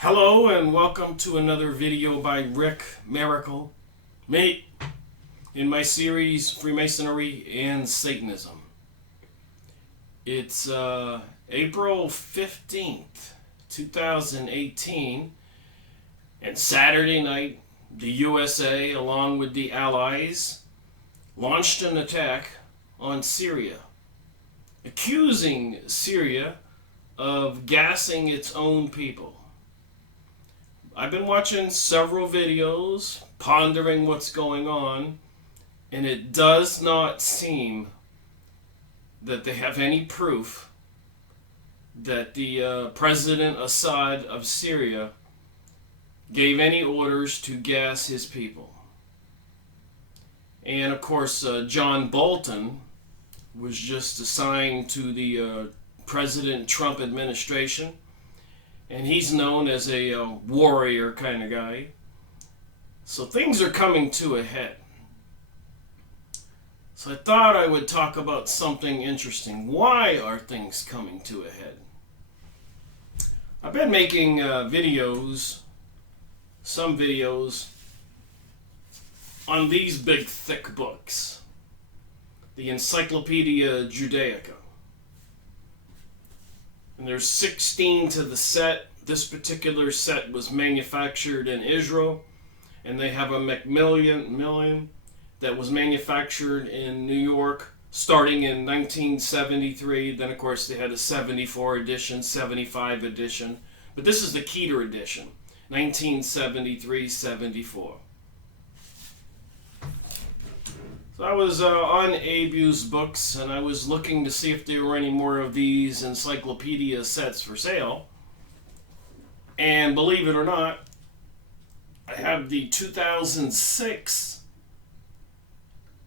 Hello and welcome to another video by Rick Miracle, me, in my series Freemasonry and Satanism. It's April 15th, 2018, and Saturday night, the USA, along with the Allies, launched an attack on Syria, accusing Syria of gassing its own people. I've been watching several videos, pondering what's going on, and it does not seem that they have any proof that the President Assad of Syria gave any orders to gas his people. And of course, John Bolton was just assigned to the President Trump administration. And he's known as a warrior kind of guy. So things are coming to a head. So I thought I would talk about something interesting. Why are things coming to a head? I've been making some videos, on these big thick books. The Encyclopaedia Judaica. And there's 16 to the set. This particular set was manufactured in Israel. And they have a Macmillan that was manufactured in New York starting in 1973. Then, of course, they had a 74 edition, 75 edition. But this is the Keter edition, 1973-74. So I was on Abu's books, and I was looking to see if there were any more of these encyclopedia sets for sale. And believe it or not, I have the 2006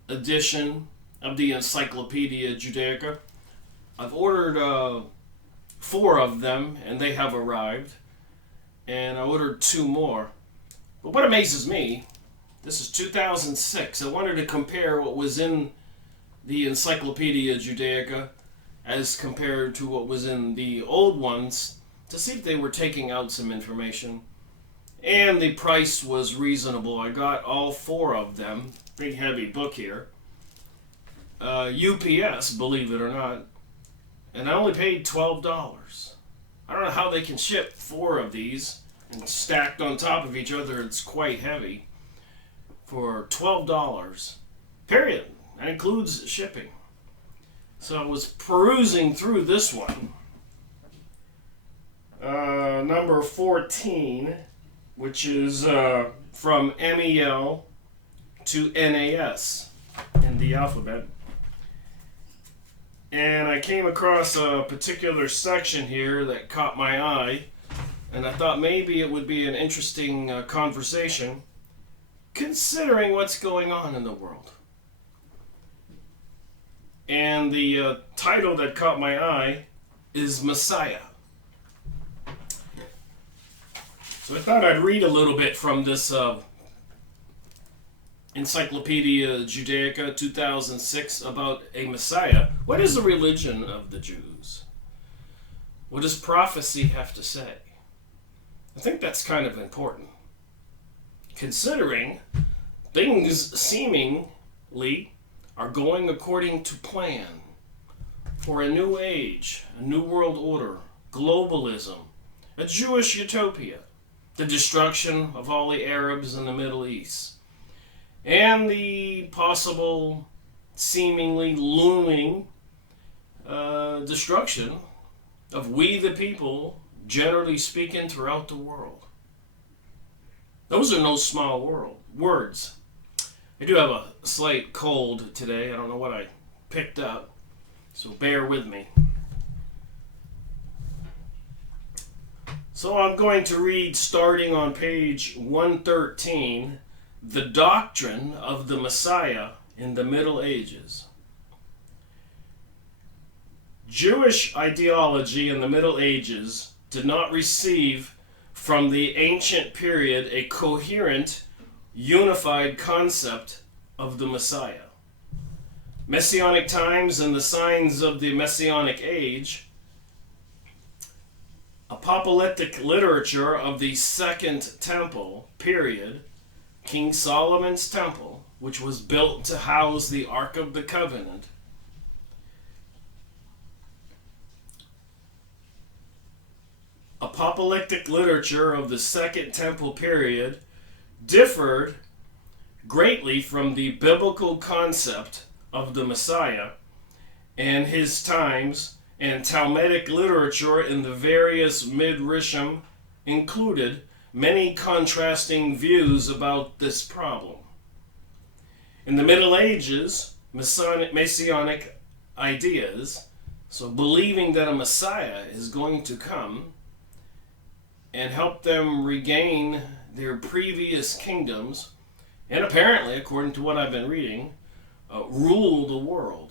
edition of the Encyclopaedia Judaica. I've ordered 4 of them, and they have arrived. And I ordered 2 more. But what amazes me, this is 2006. I wanted to compare what was in the Encyclopaedia Judaica as compared to what was in the old ones to see if they were taking out some information. And the price was reasonable. I got all 4 of them. Big heavy book here. UPS, believe it or not. And I only paid $12. I don't know how they can ship 4 of these. And stacked on top of each other, it's quite heavy. For $12, period. That includes shipping. So I was perusing through this one. Number 14, which is from MEL to NAS in the alphabet. And I came across a particular section here that caught my eye. And I thought maybe it would be an interesting conversation, considering what's going on in the world. And the title that caught my eye is Messiah. So I thought I'd read a little bit from this Encyclopaedia Judaica 2006 about a Messiah. What is the religion of the Jews? What does prophecy have to say? I think that's kind of important, considering things seemingly are going according to plan for a new age, a new world order, globalism, a Jewish utopia, the destruction of all the Arabs in the Middle East, and the possible, seemingly looming destruction of we the people, generally speaking, throughout the world. Those are no small words. I do have a slight cold today. I don't know what I picked up, so bear with me. So I'm going to read, starting on page 113, The Doctrine of the Messiah in the Middle Ages. Jewish ideology in the Middle Ages did not receive from the ancient period a coherent, unified concept of the Messiah. Messianic times and the signs of the Messianic age apocalyptic literature of the Second Temple period, King Solomon's Temple, which was built to house the Ark of the Covenant, apocalyptic literature of the Second Temple period differed greatly from the biblical concept of the Messiah and his times, and Talmudic literature in the various Midrashim included many contrasting views about this problem. In the Middle Ages, Messianic ideas, so believing that a Messiah is going to come and help them regain their previous kingdoms, and apparently, according to what I've been reading, rule the world.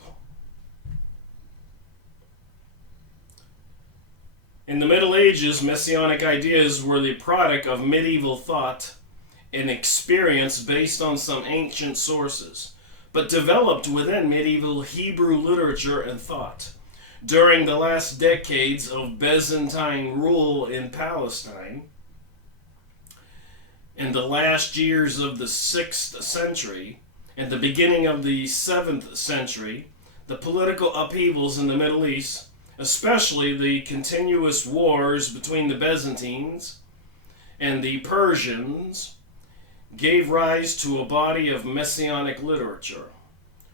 In the Middle Ages, Messianic ideas were the product of medieval thought and experience based on some ancient sources, but developed within medieval Hebrew literature and thought. During the last decades of Byzantine rule in Palestine, in the last years of the 6th century and the beginning of the 7th century, the political upheavals in the Middle East, especially the continuous wars between the Byzantines and the Persians, gave rise to a body of Messianic literature,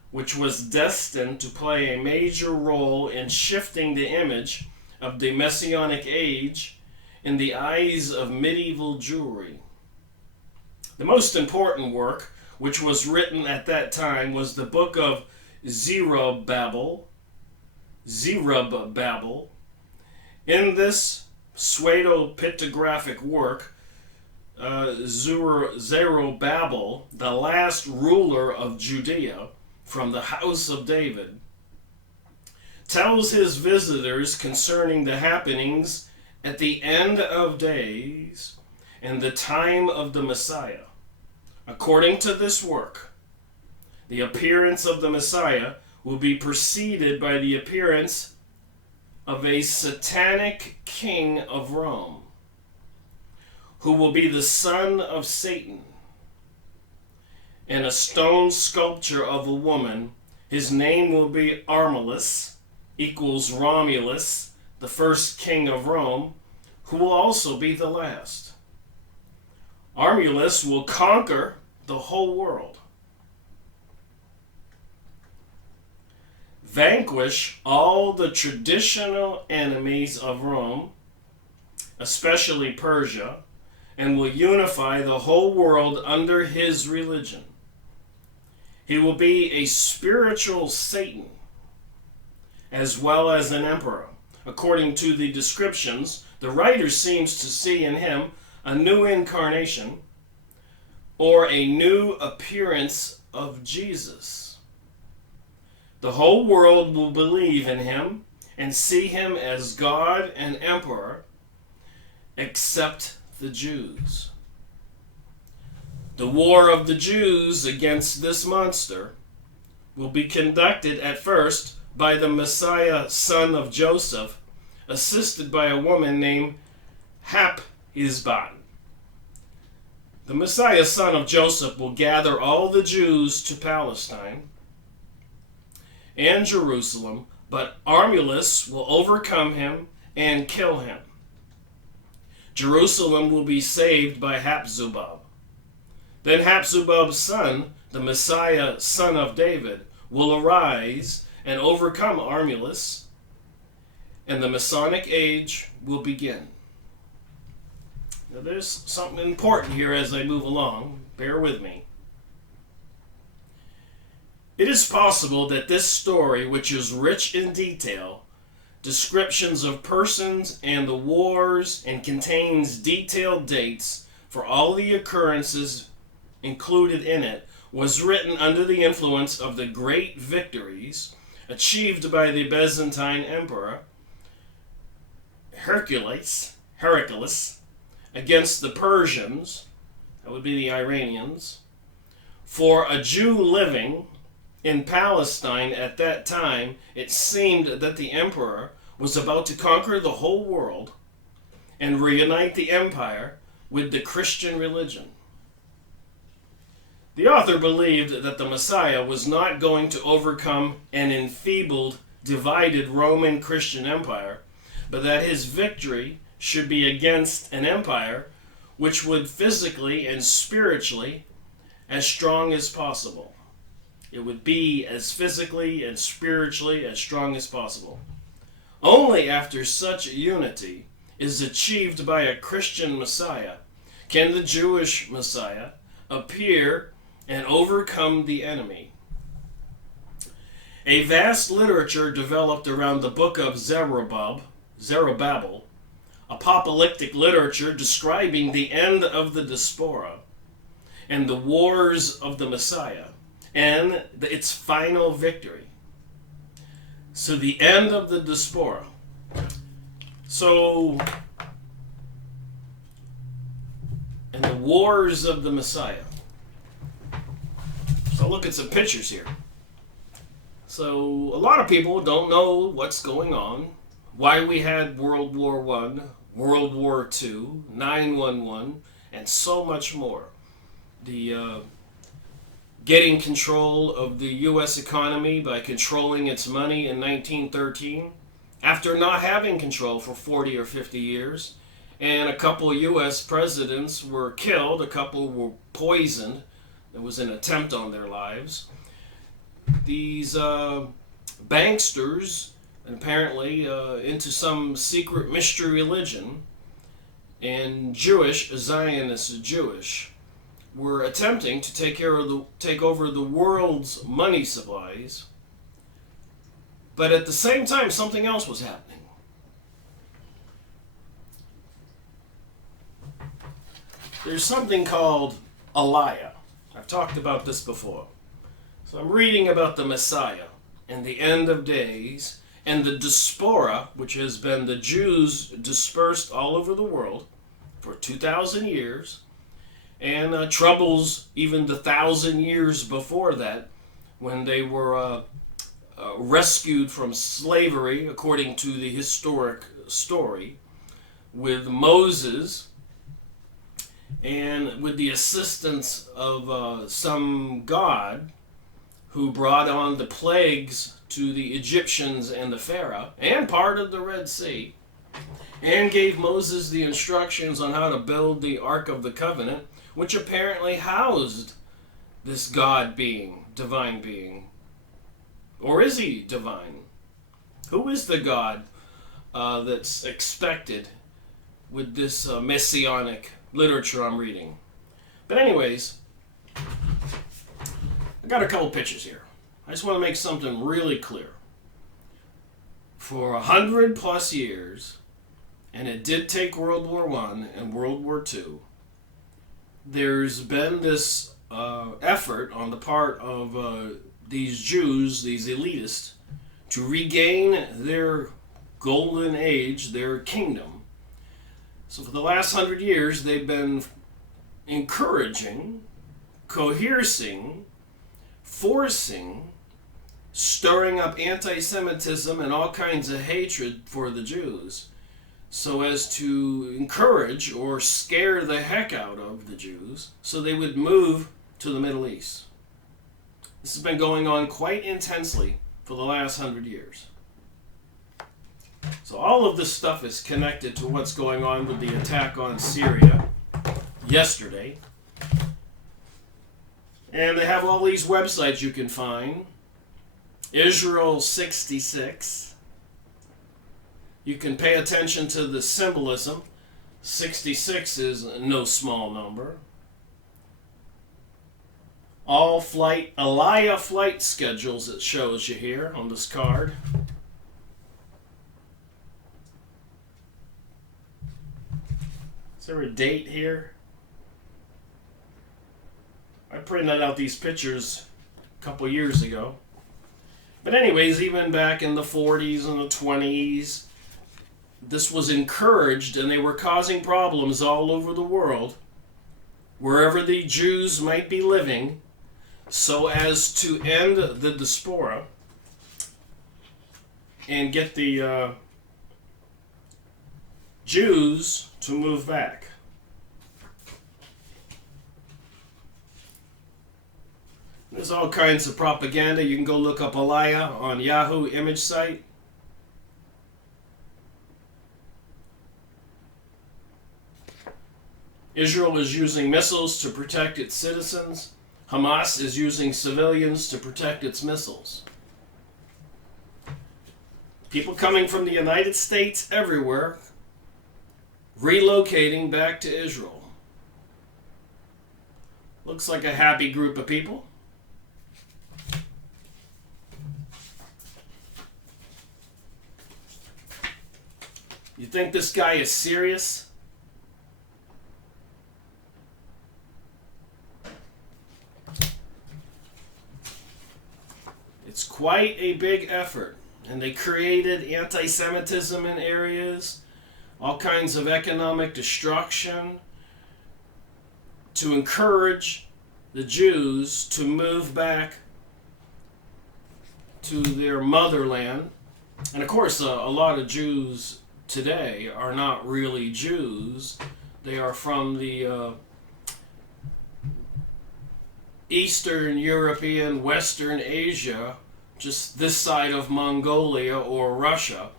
which was destined to play a major role in shifting the image of the Messianic age in the eyes of medieval Jewry. The most important work, which was written at that time, was the book of Zerubbabel. In this pseudo-pictographic work, Zerubbabel, the last ruler of Judea from the house of David, tells his visitors concerning the happenings at the end of days and the time of the Messiah. According to this work, the appearance of the Messiah will be preceded by the appearance of a satanic king of Rome, who will be the son of Satan, and a stone sculpture of a woman. His name will be Armilus, equals Romulus, the first king of Rome, who will also be the last. Armilus will conquer the whole world, vanquish all the traditional enemies of Rome, especially Persia, and will unify the whole world under his religion. He will be a spiritual Satan, as well as an emperor. According to the descriptions, the writer seems to see in him a new incarnation or a new appearance of Jesus. The whole world will believe in him and see him as God and emperor, except the Jews. The war of the Jews against this monster will be conducted at first by the Messiah, son of Joseph, assisted by a woman named Hapizban. The Messiah, son of Joseph, will gather all the Jews to Palestine and Jerusalem, but Armilus will overcome him and kill him. Jerusalem will be saved by Hapzubab. Then Hapzubab's son, the Messiah, son of David, will arise and overcome Armilus, and the Masonic age will begin. Now, there's something important here as I move along. Bear with me. It is possible that this story, which is rich in detail, descriptions of persons and the wars, and contains detailed dates for all the occurrences included in it, was written under the influence of the great victories achieved by the Byzantine Emperor Heraclius against the Persians, that would be the Iranians. For a Jew living in Palestine at that time, it seemed that the emperor was about to conquer the whole world and reunite the empire with the Christian religion. The author believed that the Messiah was not going to overcome an enfeebled, divided Roman Christian empire, but that his victory should be against an empire which would physically and spiritually as strong as possible. It would be as physically and spiritually as strong as possible. Only after such unity is achieved by a Christian Messiah can the Jewish Messiah appear and overcome the enemy. A vast literature developed around the book of Zerubbabel, apocalyptic literature describing the end of the diaspora and the wars of the Messiah and its final victory. So the end of the diaspora. And the wars of the Messiah. So look at some pictures here. So a lot of people don't know what's going on, why we had World War I, World War II, 9/11, and so much more. The getting control of the U.S. economy by controlling its money in 1913, after not having control for 40 or 50 years, and a couple U.S. presidents were killed, a couple were poisoned. There was an attempt on their lives. These banksters, apparently into some secret mystery religion, and Zionist Jewish, were attempting to take over the world's money supplies. But at the same time, something else was happening. There's something called Aliyah. I've talked about this before. So I'm reading about the Messiah and the end of days and the diaspora, which has been the Jews dispersed all over the world for 2,000 years, and troubles even the 1,000 years before that, when they were rescued from slavery, according to the historic story, with Moses, and with the assistance of some god who brought on the plagues to the Egyptians and the Pharaoh, and part of the Red Sea, and gave Moses the instructions on how to build the Ark of the Covenant, which apparently housed this God being, divine being. Or is he divine? Who is the God that's expected with this messianic literature I'm reading? But anyways, I got a couple pictures here. I just want to make something really clear. For 100 plus years, and it did take World War I and World War II, there's been this effort on the part of these Jews, these elitists, to regain their golden age, their kingdom. So for the last 100 years, they've been encouraging, coercing, forcing, stirring up anti-Semitism and all kinds of hatred for the Jews, so as to encourage or scare the heck out of the Jews so they would move to the Middle East. This has been going on quite intensely for the last 100 years. So all of this stuff is connected to what's going on with the attack on Syria yesterday. And they have all these websites you can find. Israel 66. You can pay attention to the symbolism. 66 is no small number. All Aliyah flight schedules, it shows you here on this card. Is there a date here? I printed out these pictures a couple years ago. But anyways, even back in the 40s and the 20s, this was encouraged, and they were causing problems all over the world, wherever the Jews might be living, so as to end the diaspora and get the Jews to move back. There's all kinds of propaganda. You can go look up Aliyah on Yahoo image site. Israel is using missiles to protect its citizens. Hamas is using civilians to protect its missiles. People coming from the United States everywhere, relocating back to Israel. Looks like a happy group of people. You think this guy is serious? It's quite a big effort. And they created anti-Semitism in areas, all kinds of economic destruction, to encourage the Jews to move back to their motherland. And of course, a lot of Jews today are not really Jews. They are from the Eastern European, Western Asia, just this side of Mongolia or Russia.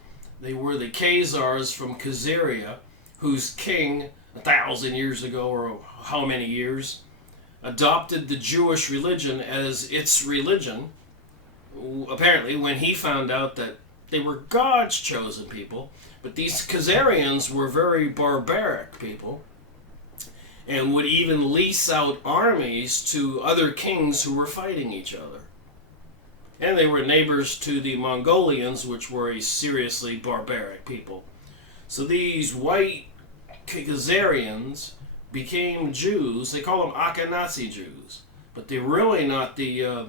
They were the Khazars from Khazaria, whose king 1,000 years ago, or how many years, adopted the Jewish religion as its religion. Apparently, when he found out that they were God's chosen people, but these Khazarians were very barbaric people, and would even lease out armies to other kings who were fighting each other. And they were neighbors to the Mongolians, which were a seriously barbaric people. So these white Khazarians became Jews. They call them Ashkenazi Jews, but they're really not the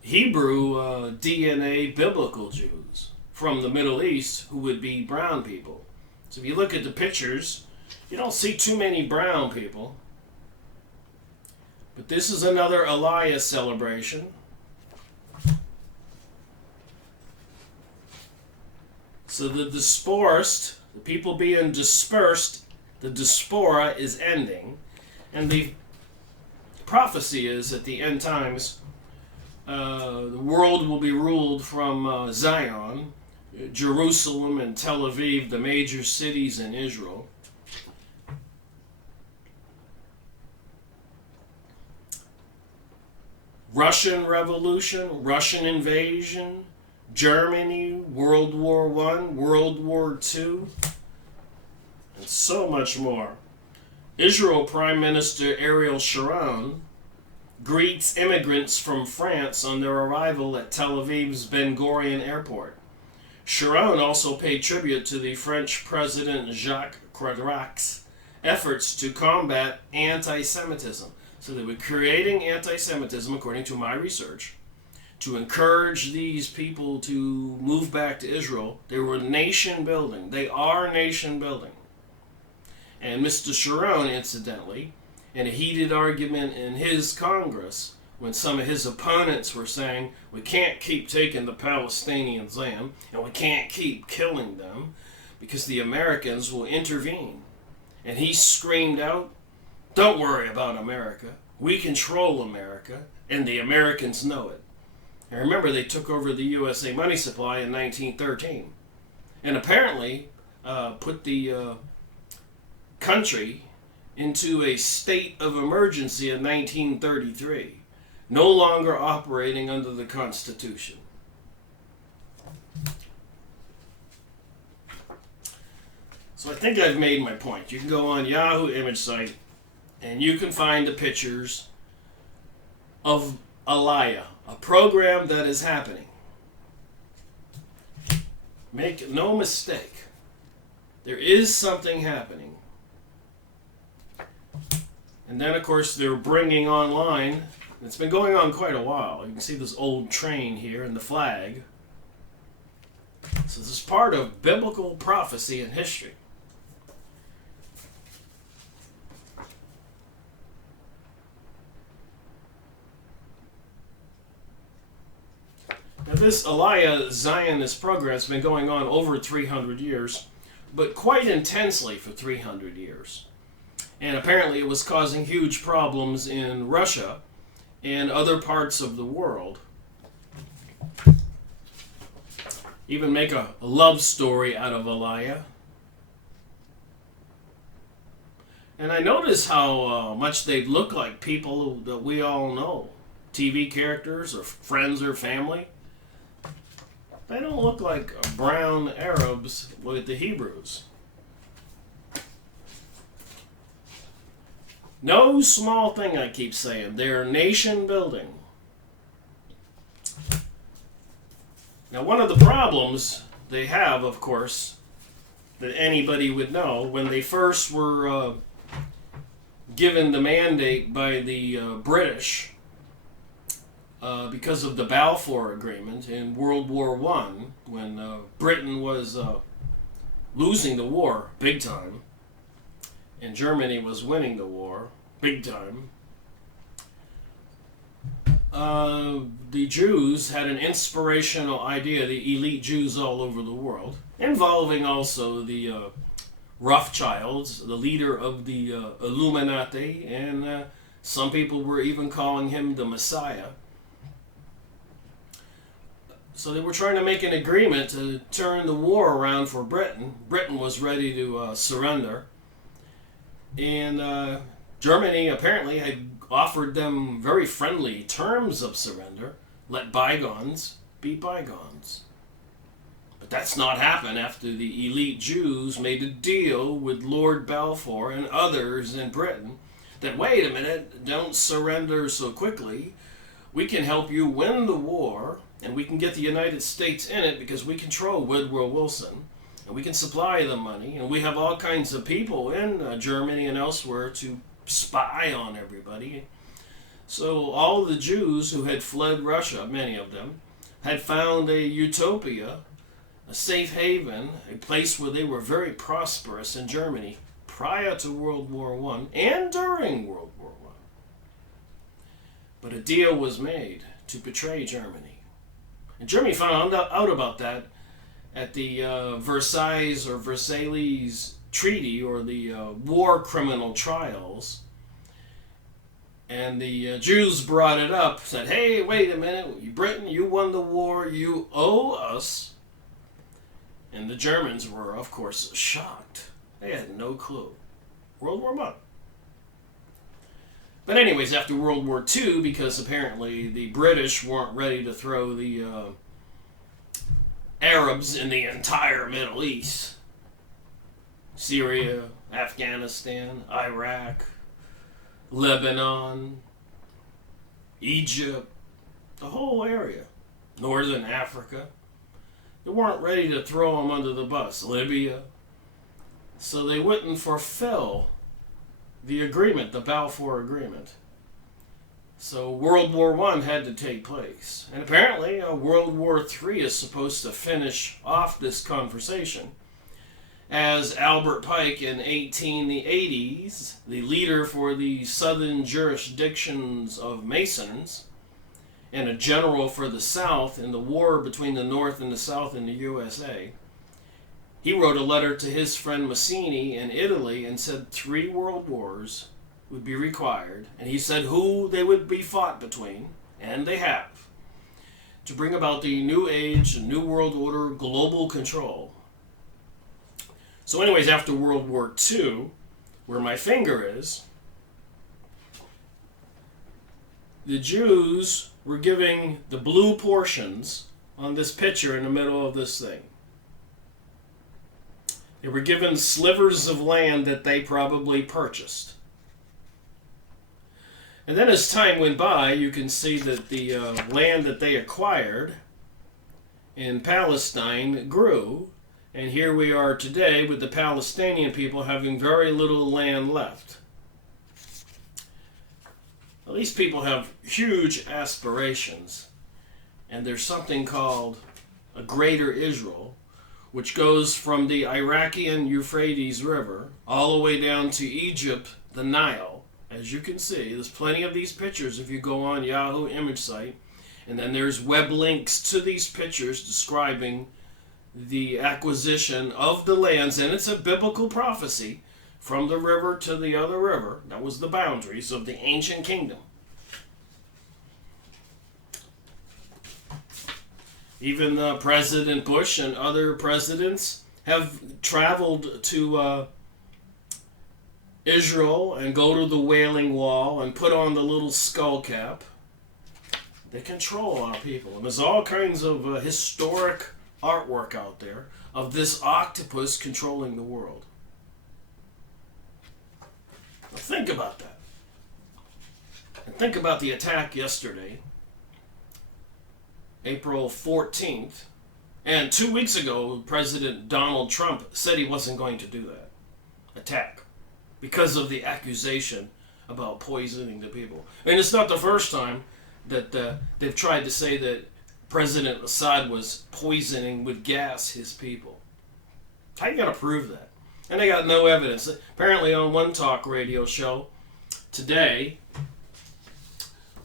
Hebrew DNA biblical Jews from the Middle East, who would be brown people. So if you look at the pictures, you don't see too many brown people. But this is another Aliyah celebration. So the dispersed, the people being dispersed, the diaspora is ending. And the prophecy is at the end times, the world will be ruled from Zion, Jerusalem and Tel Aviv, the major cities in Israel. Russian Revolution, Russian invasion, Germany, World War I, World War II, and so much more. Israel Prime Minister Ariel Sharon greets immigrants from France on their arrival at Tel Aviv's Ben Gurion Airport. Sharon also paid tribute to the French President Jacques Chirac's efforts to combat anti-Semitism. So they were creating anti-Semitism, according to my research, to encourage these people to move back to Israel. They were nation building. They are nation building. And Mr. Sharon, incidentally, in a heated argument in his Congress, when some of his opponents were saying, we can't keep taking the Palestinians' land, and we can't keep killing them, because the Americans will intervene. And he screamed out, don't worry about America. We control America, and the Americans know it. And remember, they took over the USA money supply in 1913. And apparently put the country into a state of emergency in 1933. No longer operating under the Constitution. So I think I've made my point. You can go on Yahoo image site and you can find the pictures of Aliyah, a program that is happening. Make no mistake, there is something happening. And then, of course, they're bringing online, it's been going on quite a while. You can see this old train here and the flag. So this is part of biblical prophecy and history. Now this Aliyah Zionist program has been going on over 300 years. but quite intensely for 300 years. And apparently it was causing huge problems in Russia and other parts of the world. Even make a love story out of Aliyah. And I notice how much they look like people that we all know. TV characters or friends or family. They don't look like brown Arabs with the Hebrews. No small thing, I keep saying. They're nation building. Now, one of the problems they have, of course, that anybody would know, when they first were given the mandate by the British because of the Balfour Agreement in World War I, when Britain was losing the war big time, and Germany was winning the war big time. The Jews had an inspirational idea, the elite Jews all over the world, involving also the Rothschilds, the leader of the Illuminati, and some people were even calling him the Messiah. So they were trying to make an agreement to turn the war around for Britain. Britain was ready to surrender. And Germany apparently had offered them very friendly terms of surrender. Let bygones be bygones. But that's not happened after the elite Jews made a deal with Lord Balfour and others in Britain that, wait a minute, don't surrender so quickly. We can help you win the war, and we can get the United States in it because we control Woodrow Wilson, and we can supply the money, and we have all kinds of people in Germany and elsewhere to spy on everybody. So all the Jews who had fled Russia, many of them, had found a utopia, a safe haven, a place where they were very prosperous in Germany prior to World War I and during World War I. But a deal was made to betray Germany. And Germany found out about that at the Versailles Treaty, or the war criminal trials. And the Jews brought it up, said, hey, wait a minute, Britain, you won the war, you owe us. And the Germans were, of course, shocked. They had no clue. World War I. But anyways, after World War II, because apparently the British weren't ready to throw the Arabs in the entire Middle East, Syria, Afghanistan, Iraq, Lebanon, Egypt, the whole area, Northern Africa. They weren't ready to throw them under the bus. Libya. So they wouldn't fulfill the agreement, the Balfour Agreement. So World War I had to take place. And apparently World War III is supposed to finish off this conversation, as Albert Pike in 1880s, the leader for the southern jurisdictions of Masons, and a general for the South in the war between the North and the South in the USA, he wrote a letter to his friend Mazzini in Italy and said 3 world wars would be required, and he said who they would be fought between, and they have, to bring about the new age, new world order, global control. So anyways, after World War II, where my finger is, the Jews were giving the blue portions on this picture in the middle of this thing. They were given slivers of land that they probably purchased. And then as time went by, you can see that the land that they acquired in Palestine grew. And here we are today with the Palestinian people having very little land left. These people have huge aspirations. And there's something called a Greater Israel, which goes from the Iraqi and Euphrates River all the way down to Egypt, the Nile. As you can see, there's plenty of these pictures if you go on Yahoo image site. And then there's web links to these pictures describing the acquisition of the lands, and it's a biblical prophecy, from the river to the other river. That was the boundaries of the ancient kingdom. Even President Bush and other presidents have traveled to Israel and go to the Wailing Wall and put on the little skull cap. They control our people. And there's all kinds of historic artwork out there of this octopus controlling the world. Now think about that. And think about the attack yesterday, April 14th. And 2 weeks ago, President Donald Trump said he wasn't going to do that attack because of the accusation about poisoning the people. And it's not the first time that they've tried to say that President Assad was poisoning with gas his people. How you gonna prove that? And they got no evidence. Apparently on one talk radio show today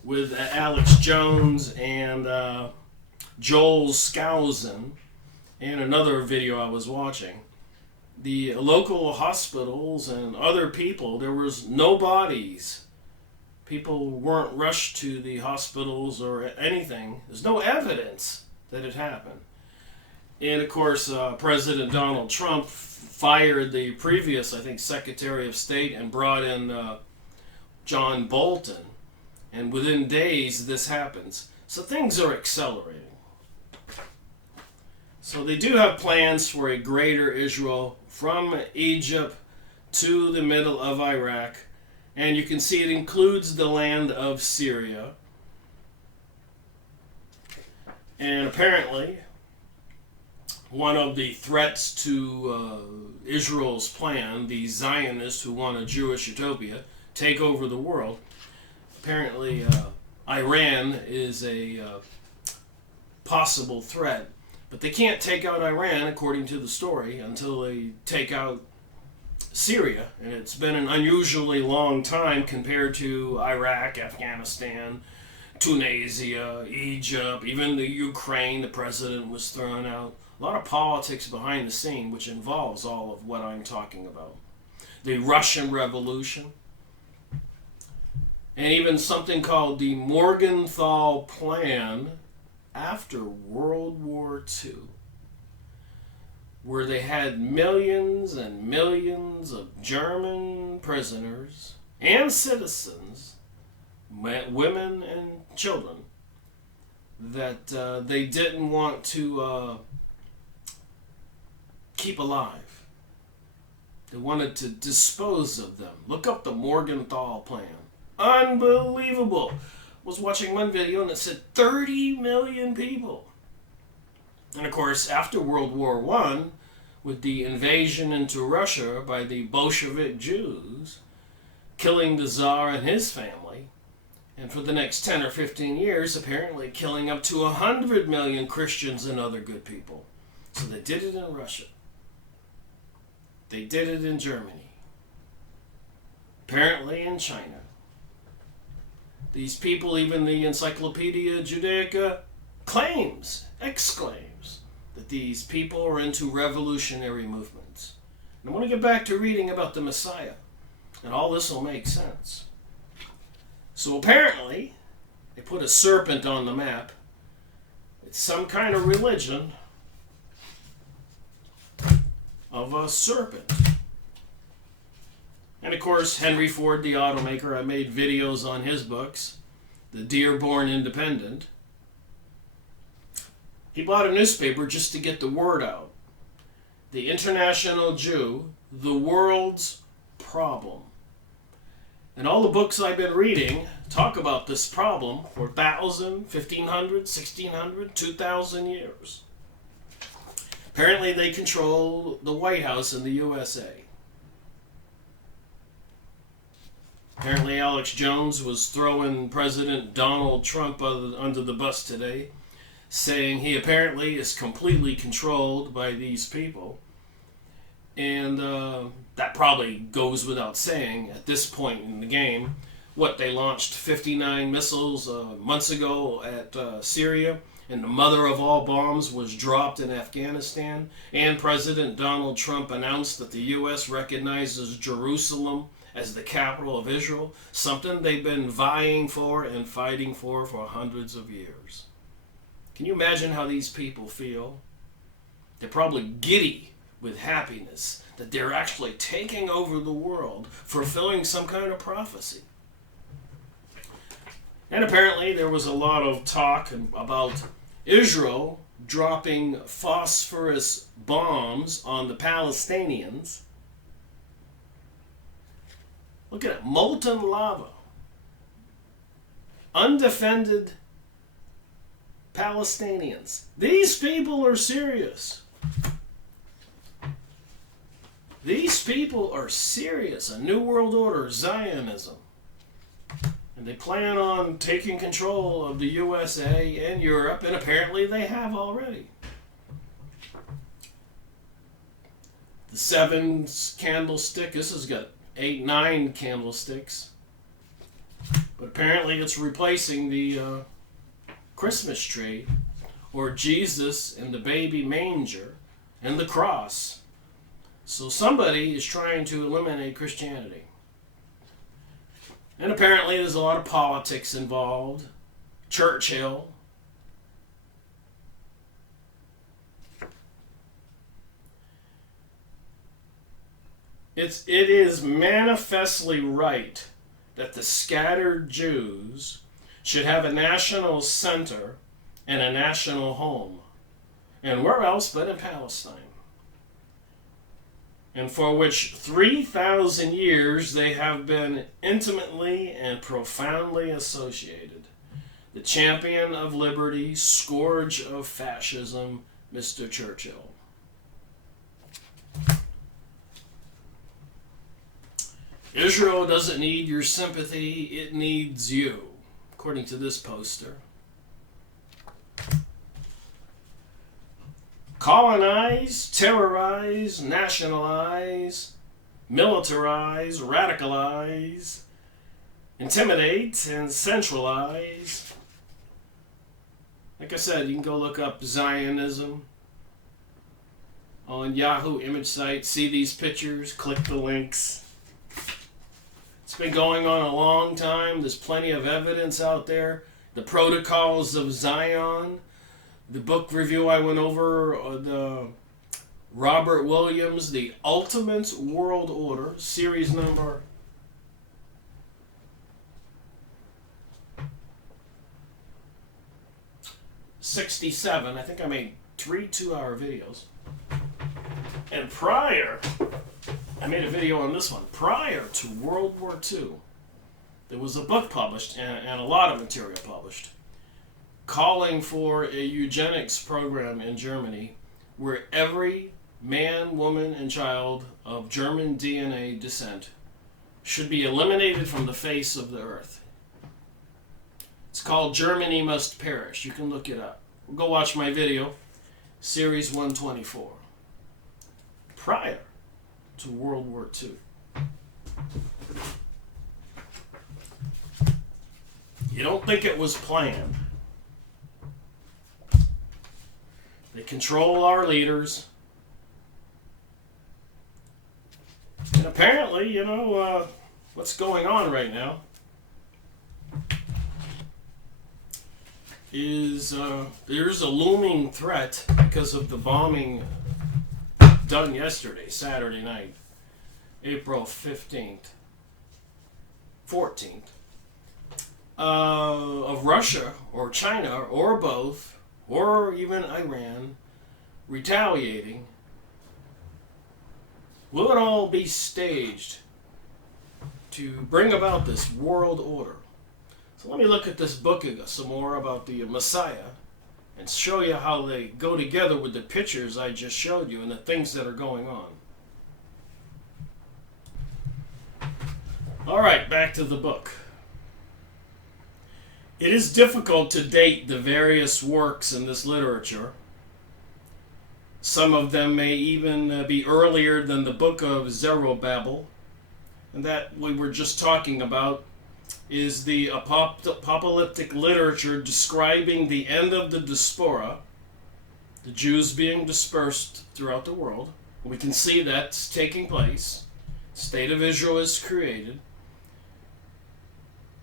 with Alex Jones and Joel Skousen, and another video I was watching, the local hospitals and other people, there was no bodies. People weren't rushed to the hospitals or anything. There's no evidence that it happened. And of course, President Donald Trump fired the previous, I think, Secretary of State and brought in John Bolton. And within days, this happens. So things are accelerating. So they do have plans for a greater Israel from Egypt to the middle of Iraq. And you can see it includes the land of Syria. And apparently, one of the threats to Israel's plan, the Zionists who want a Jewish utopia, take over the world, apparently Iran is a possible threat. But they can't take out Iran, according to the story, until they take out Syria. And it's been an unusually long time compared to Iraq, Afghanistan, Tunisia, Egypt, even the Ukraine, the president was thrown out. A lot of politics behind the scene, which involves all of what I'm talking about. The Russian Revolution, and even something called the Morgenthau Plan after World War II, where they had millions and millions of German prisoners and citizens, women and children, that they didn't want to keep alive. They wanted to dispose of them. Look up the Morgenthau Plan. Unbelievable. I was watching one video and it said 30 million people. And of course, after World War I, with the invasion into Russia by the Bolshevik Jews, killing the Tsar and his family, and for the next 10 or 15 years, apparently killing up to 100 million Christians and other good people. So they did it in Russia. They did it in Germany. Apparently in China. These people, even the Encyclopaedia Judaica exclaims that these people are into revolutionary movements. And I want to get back to reading about the Messiah, and all this will make sense. So apparently, they put a serpent on the map. It's some kind of religion of a serpent. And of course, Henry Ford, the automaker, I made videos on his books, The Dearborn Independent. He bought a newspaper just to get the word out. The International Jew, the World's Problem. And all the books I've been reading talk about this problem for 1,000, 1,500, 1,600, 2,000 years. Apparently they control the White House in the USA. Apparently Alex Jones was throwing President Donald Trump under the bus today, saying he apparently is completely controlled by these people. And that probably goes without saying at this point in the game. What, they launched 59 missiles months ago at Syria. and the mother of all bombs was dropped in Afghanistan, and President Donald Trump announced that the U.S. recognizes Jerusalem as the capital of Israel, something they've been vying for and fighting for hundreds of years. Can you imagine how these people feel? They're probably giddy with happiness that they're actually taking over the world, fulfilling some kind of prophecy. And apparently there was a lot of talk about Israel dropping phosphorus bombs on the Palestinians. Look at it, molten lava. Undefended Palestinians. These people are serious. These people are serious. A New World Order, Zionism. And they plan on taking control of the USA and Europe, and apparently they have already. The 7 candlestick, this has got 8, 9 candlesticks. But apparently it's replacing the Christmas tree, or Jesus in the baby manger, and the cross. So somebody is trying to eliminate Christianity. And apparently there's a lot of politics involved. Churchill. It is manifestly right that the scattered Jews should have a national center and a national home. And where else but in Palestine? And for which 3,000 years they have been intimately and profoundly associated. The champion of liberty, scourge of fascism, Mr. Churchill. Israel doesn't need your sympathy, it needs you, according to this poster. Colonize, terrorize, nationalize, militarize, radicalize, intimidate, and centralize. Like I said, you can go look up Zionism on Yahoo image site, see these pictures, click the links. It's been going on a long time. There's plenty of evidence out there. The Protocols of Zion. The book review I went over, the Robert Williams, The Ultimate World Order, series number 67. I think I made 3 2-hour videos. And I made a video on this one. Prior to World War II, there was a book published and a lot of material published calling for a eugenics program in Germany where every man, woman, and child of German DNA descent should be eliminated from the face of the earth. It's called Germany Must Perish. You can look it up. Go watch my video, Series 124. Prior to World War II. You don't think it was planned. They control our leaders. And apparently, what's going on right now is there's a looming threat because of the bombing done yesterday, Saturday night, April 15th, 14th, of Russia or China or both, or even Iran, retaliating. Will it all be staged to bring about this world order? So let me look at this book some more about the Messiah and show you how they go together with the pictures I just showed you and the things that are going on. All right, back to the book. It is difficult to date the various works in this literature. Some of them may even be earlier than the book of Zerubbabel, and that we were just talking about is the apocalyptic literature describing the end of the diaspora, the Jews being dispersed throughout the world. We can see that's taking place. State of Israel is created.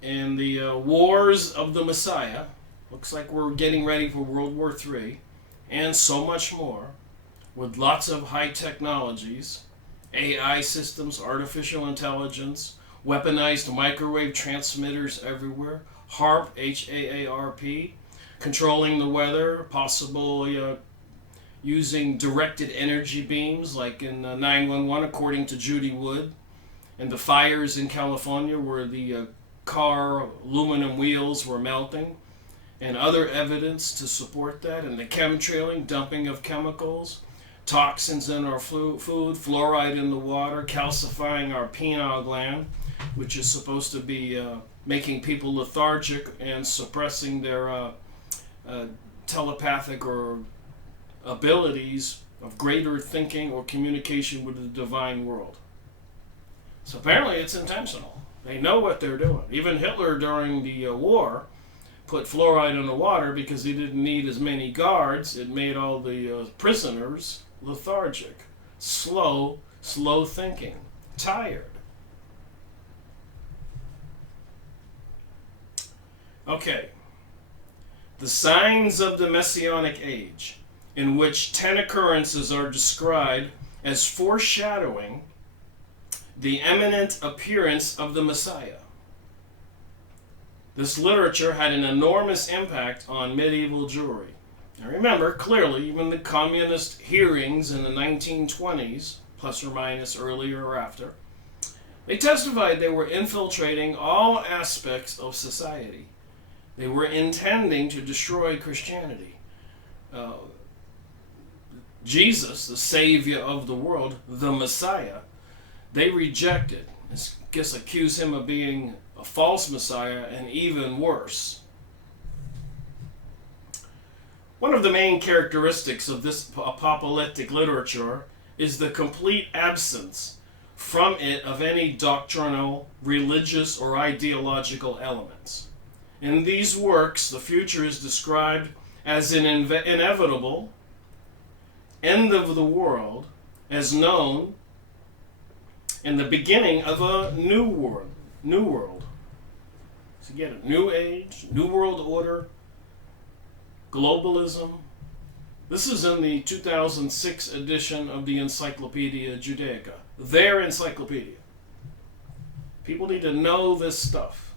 And the wars of the Messiah, looks like we're getting ready for World War III, and so much more, with lots of high technologies, AI systems, artificial intelligence, weaponized microwave transmitters everywhere, HAARP, H-A-A-R-P, controlling the weather, possible using directed energy beams like in 911 according to Judy Wood, and the fires in California where the car aluminum wheels were melting, and other evidence to support that, and the chemtrailing, dumping of chemicals, toxins in our food, fluoride in the water, calcifying our pineal gland, which is supposed to be making people lethargic and suppressing their telepathic or abilities of greater thinking or communication with the divine world. So apparently it's intentional. They know what they're doing. Even Hitler during the war put fluoride in the water because he didn't need as many guards. It made all the prisoners lethargic, slow thinking, tired. Okay. The signs of the Messianic age, in which 10 occurrences are described as foreshadowing the imminent appearance of the Messiah. This literature had an enormous impact on medieval Jewry. Now remember, clearly, even the communist hearings in the 1920s, plus or minus earlier or after, they testified they were infiltrating all aspects of society. They were intending to destroy Christianity. Jesus, the Savior of the world, the Messiah, they rejected. I guess accuse him of being a false Messiah, and even worse. One of the main characteristics of this apocalyptic literature is the complete absence from it of any doctrinal, religious, or ideological elements. In these works, the future is described as an inevitable end of the world as known in the beginning of a new world. So you get a new age, new world order, globalism. This is in the 2006 edition of the Encyclopaedia Judaica, their encyclopedia. People need to know this stuff.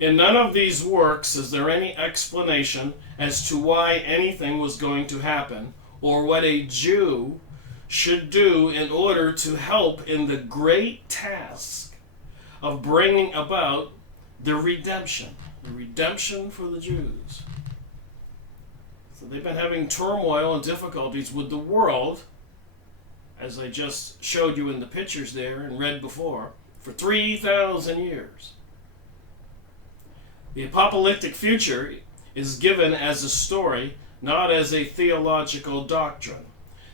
In none of these works is there any explanation as to why anything was going to happen or what a Jew should do in order to help in the great task of bringing about the redemption for the Jews. So they've been having turmoil and difficulties with the world, as I just showed you in the pictures there and read before, for 3,000 years. The apocalyptic future is given as a story, not as a theological doctrine.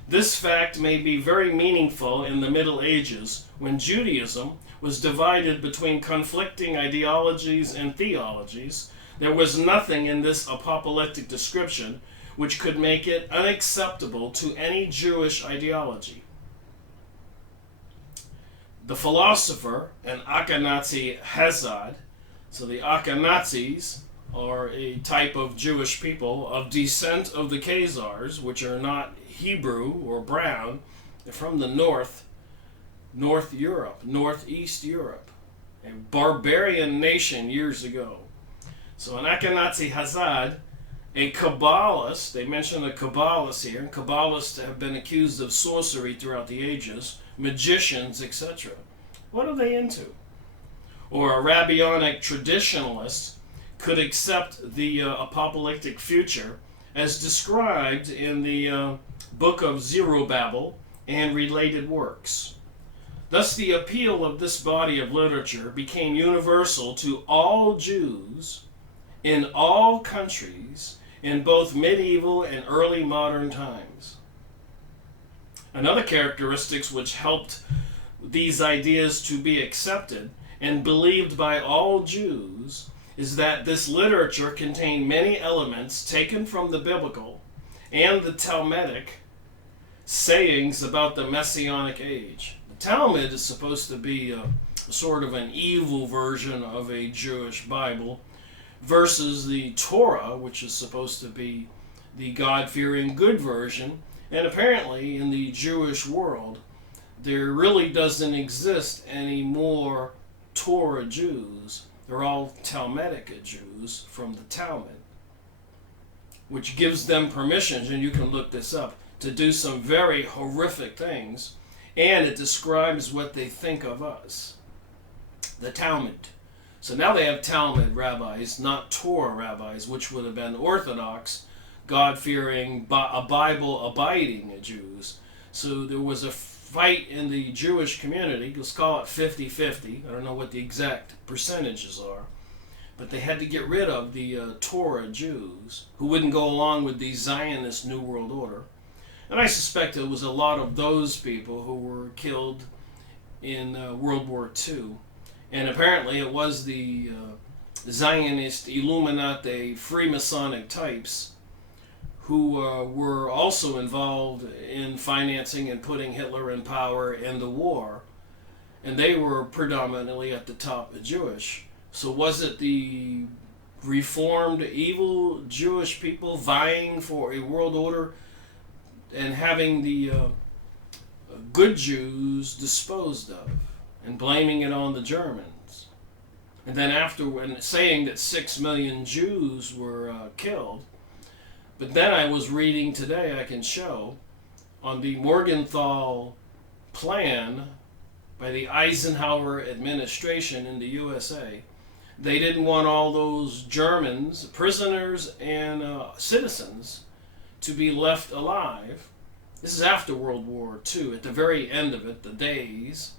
This fact may be very meaningful in the Middle Ages, when Judaism was divided between conflicting ideologies and theologies. There was nothing in this apocalyptic description which could make it unacceptable to any Jewish ideology. The philosopher and Akhenazi Hazad, so the Akhenazis are a type of Jewish people of descent of the Khazars, which are not Hebrew or brown. They're from the north Europe, northeast Europe, a barbarian nation years ago. So an Akhenazi Hazad, a Kabbalist, they mention a Kabbalist here, and Kabbalists have been accused of sorcery throughout the ages, magicians, etc. What are they into? Or a Rabbinic traditionalist could accept the apocalyptic future as described in the book of Zerubbabel and related works. Thus the appeal of this body of literature became universal to all Jews in all countries in both medieval and early modern times. Another characteristic which helped these ideas to be accepted and believed by all Jews is that this literature contained many elements taken from the biblical and the Talmudic sayings about the Messianic age. The Talmud is supposed to be a sort of an evil version of a Jewish Bible versus the Torah, which is supposed to be the God-fearing good version. And apparently in the Jewish world, there really doesn't exist any more Torah Jews. They're all Talmudic Jews from the Talmud, which gives them permission, and you can look this up, to do some very horrific things, and it describes what they think of us. The Talmud. So now they have Talmud rabbis, not Torah rabbis, which would have been Orthodox, God-fearing, Bible-abiding Jews. So there was a fight in the Jewish community, let's call it 50-50, I don't know what the exact percentages are, but they had to get rid of the Torah Jews who wouldn't go along with the Zionist New World Order. And I suspect it was a lot of those people who were killed in World War II. And apparently it was the Zionist Illuminati Freemasonic types who were also involved in financing and putting Hitler in power in the war. And they were predominantly at the top Jewish. So was it the reformed, evil Jewish people vying for a world order and having the good Jews disposed of and blaming it on the Germans? And then after, when saying that 6 million Jews were killed. But then I was reading today, I can show, on the Morgenthau plan by the Eisenhower administration in the USA, they didn't want all those Germans, prisoners and citizens, to be left alive. This is after World War II, at the very end of it, the days.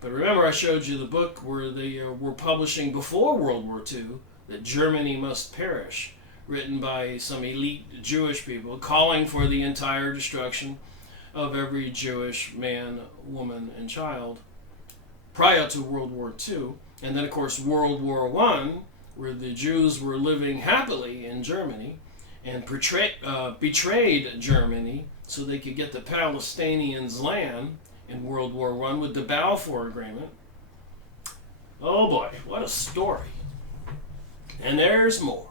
But remember I showed you the book where they were publishing before World War II, that Germany must perish, written by some elite Jewish people, calling for the entire destruction of every Jewish man, woman, and child prior to World War II. And then, of course, World War I, where the Jews were living happily in Germany and betrayed Germany so they could get the Palestinians' land in World War I with the Balfour Agreement. Oh boy, what a story. And there's more.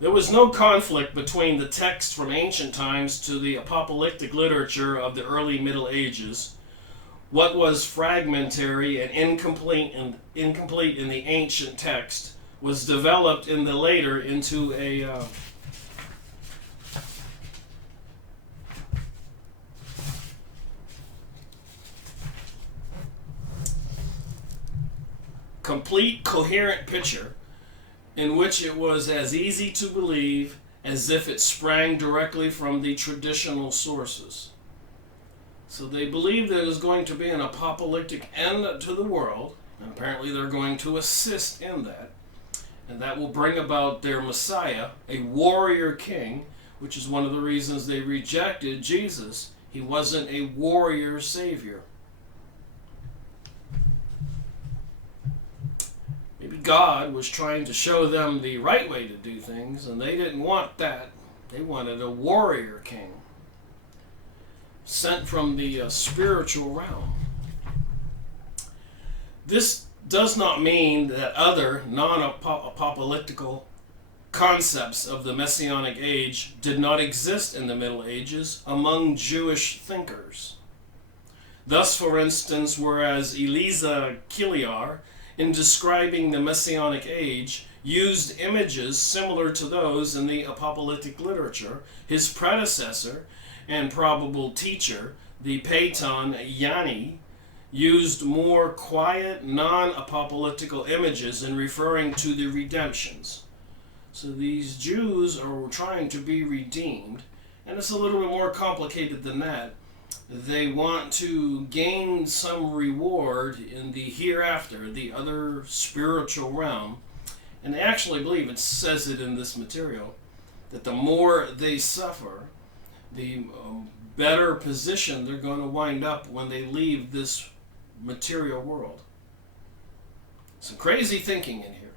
There was no conflict between the texts from ancient times to the apocalyptic literature of the early Middle Ages. What was fragmentary and incomplete in the ancient text was developed in the later into a complete, coherent picture in which it was as easy to believe as if it sprang directly from the traditional sources. So they believed there was going to be an apocalyptic end to the world, and apparently they're going to assist in that. And that will bring about their Messiah, a warrior king, which is one of the reasons they rejected Jesus. He wasn't a warrior savior. Maybe God was trying to show them the right way to do things, and they didn't want that. They wanted a warrior king, sent from the spiritual realm. This does not mean that other non-apocalyptical concepts of the Messianic age did not exist in the Middle Ages among Jewish thinkers. Thus, for instance, whereas Eliezer Kiliar, in describing the Messianic age, used images similar to those in the apocalyptic literature, his predecessor and probable teacher, the Peyton Yanni, used more quiet, non-apocalyptical images in referring to the redemptions. So these Jews are trying to be redeemed, and it's a little bit more complicated than that. They want to gain some reward in the hereafter, the other spiritual realm, and they actually believe, it says it in this material, that the more they suffer, the better position they're going to wind up when they leave this material world. Some crazy thinking in here.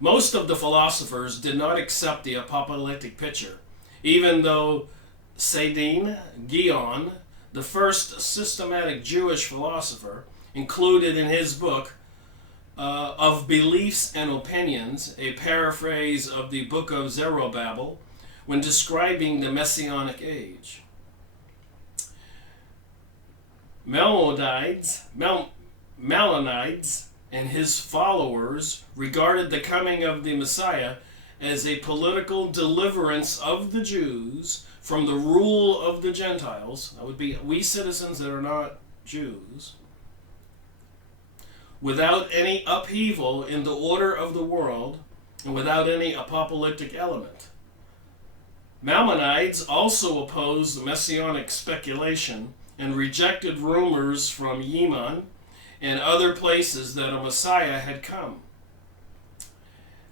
Most of the philosophers did not accept the apocalyptic picture, even though Sadin Gion, the first systematic Jewish philosopher, included in his book of Beliefs and Opinions, a paraphrase of the book of Zerubbabel, when describing the Messianic age. Melanides and his followers regarded the coming of the Messiah as a political deliverance of the Jews from the rule of the Gentiles. That would be we citizens that are not Jews. Without any upheaval in the order of the world and without any apocalyptic element. Maimonides also opposed messianic speculation and rejected rumors from Yemen and other places that a Messiah had come.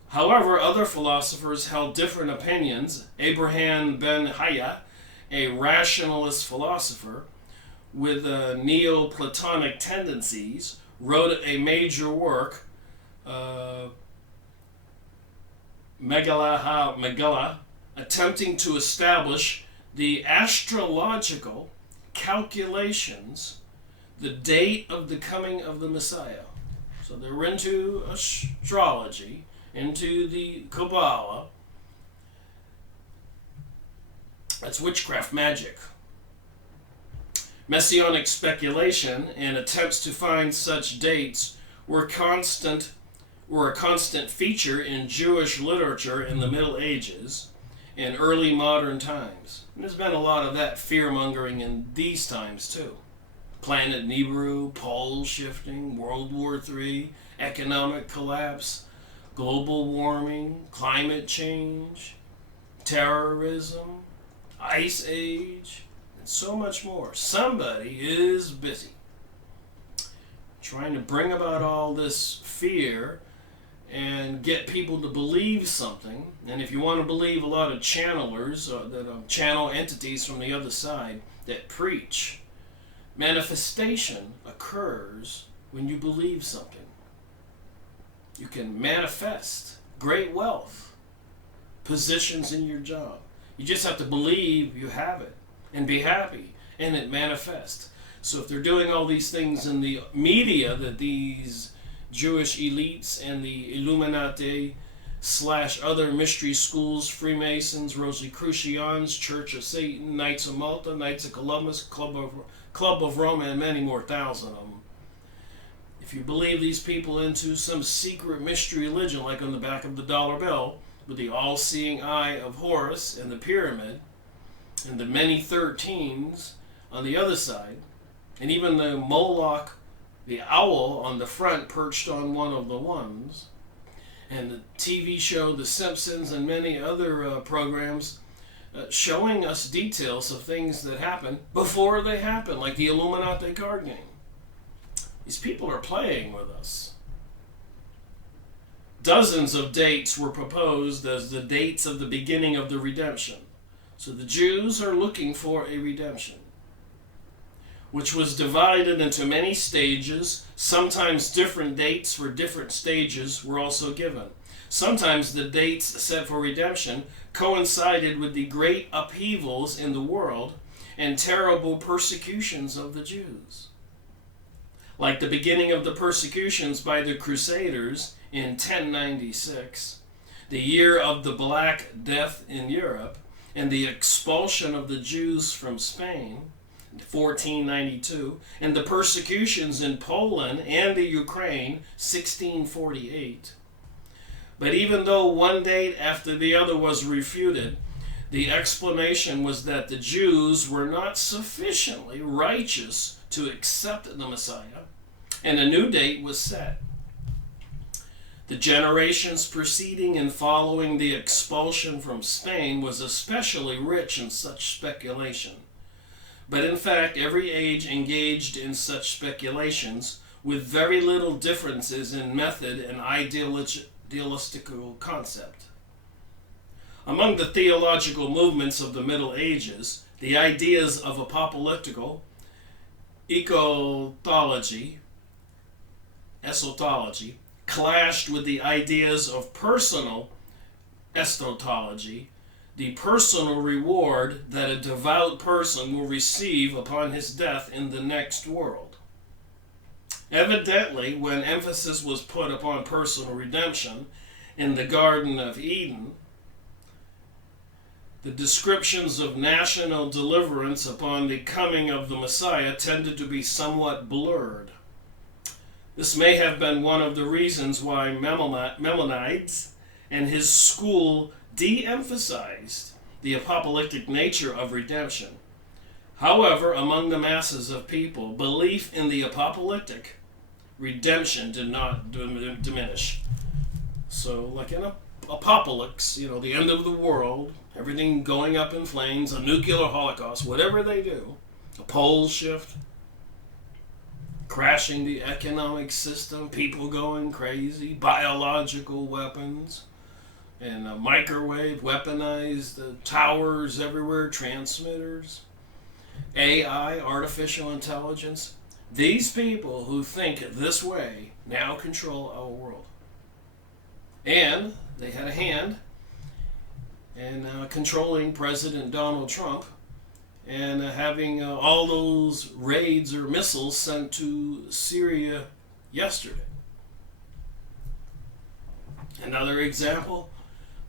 However, other philosophers held different opinions. Abraham ben Hayya, a rationalist philosopher with Neoplatonic tendencies, wrote a major work, Megillah, attempting to establish the astrological calculations, the date of the coming of the Messiah. So they were into astrology, into the Kabbalah. That's witchcraft magic. Messianic speculation and attempts to find such dates were a constant feature in Jewish literature in the Middle Ages and early modern times. And there's been a lot of that fear-mongering in these times too. Planet Nibiru, pole shifting, World War III, economic collapse, global warming, climate change, terrorism, ice age, and so much more. Somebody is busy trying to bring about all this fear and get people to believe something. And if you want to believe a lot of channelers, channel entities from the other side that preach, manifestation occurs when you believe something. You can manifest great wealth, positions in your job. You just have to believe you have it and be happy, and it manifests. So if they're doing all these things in the media that these Jewish elites and the Illuminati / other mystery schools, Freemasons, Rosicrucians, Church of Satan, Knights of Malta, Knights of Columbus, Club of Rome, and many more thousand of them. If you believe these people into some secret mystery religion, like on the back of the dollar bill, with the all-seeing eye of Horus and the pyramid, and the many 13s on the other side, and even the Moloch, the owl on the front perched on one of the ones, and the TV show The Simpsons and many other programs showing us details of things that happen before they happen, like the Illuminati card game. These people are playing with us. Dozens of dates were proposed as the dates of the beginning of the redemption. So the Jews are looking for a redemption, which was divided into many stages. Sometimes different dates for different stages were also given. Sometimes the dates set for redemption coincided with the great upheavals in the world and terrible persecutions of the Jews. Like the beginning of the persecutions by the Crusaders in 1096, the year of the Black Death in Europe, and the expulsion of the Jews from Spain, 1492, and the persecutions in Poland and the Ukraine, 1648. But even though one date after the other was refuted, the explanation was that the Jews were not sufficiently righteous to accept the Messiah, and a new date was set. The generations preceding and following the expulsion from Spain was especially rich in such speculation. But in fact, every age engaged in such speculations with very little differences in method and idealistical concept. Among the theological movements of the Middle Ages, the ideas of apocalyptical eschatology, eschatology clashed with the ideas of personal eschatology, the personal reward that a devout person will receive upon his death in the next world. Evidently, when emphasis was put upon personal redemption in the Garden of Eden, the descriptions of national deliverance upon the coming of the Messiah tended to be somewhat blurred. This may have been one of the reasons why Maimonides and his school de-emphasized the apocalyptic nature of redemption. However, among the masses of people, belief in the apocalyptic redemption did not diminish. So, like in apocalypse, the end of the world, everything going up in flames, a nuclear holocaust, whatever they do, a pole shift, crashing the economic system, people going crazy, biological weapons, and microwave, weaponized towers everywhere, transmitters, AI, artificial intelligence. These people who think this way now control our world. And they had a hand in controlling President Donald Trump and having all those raids or missiles sent to Syria yesterday. Another example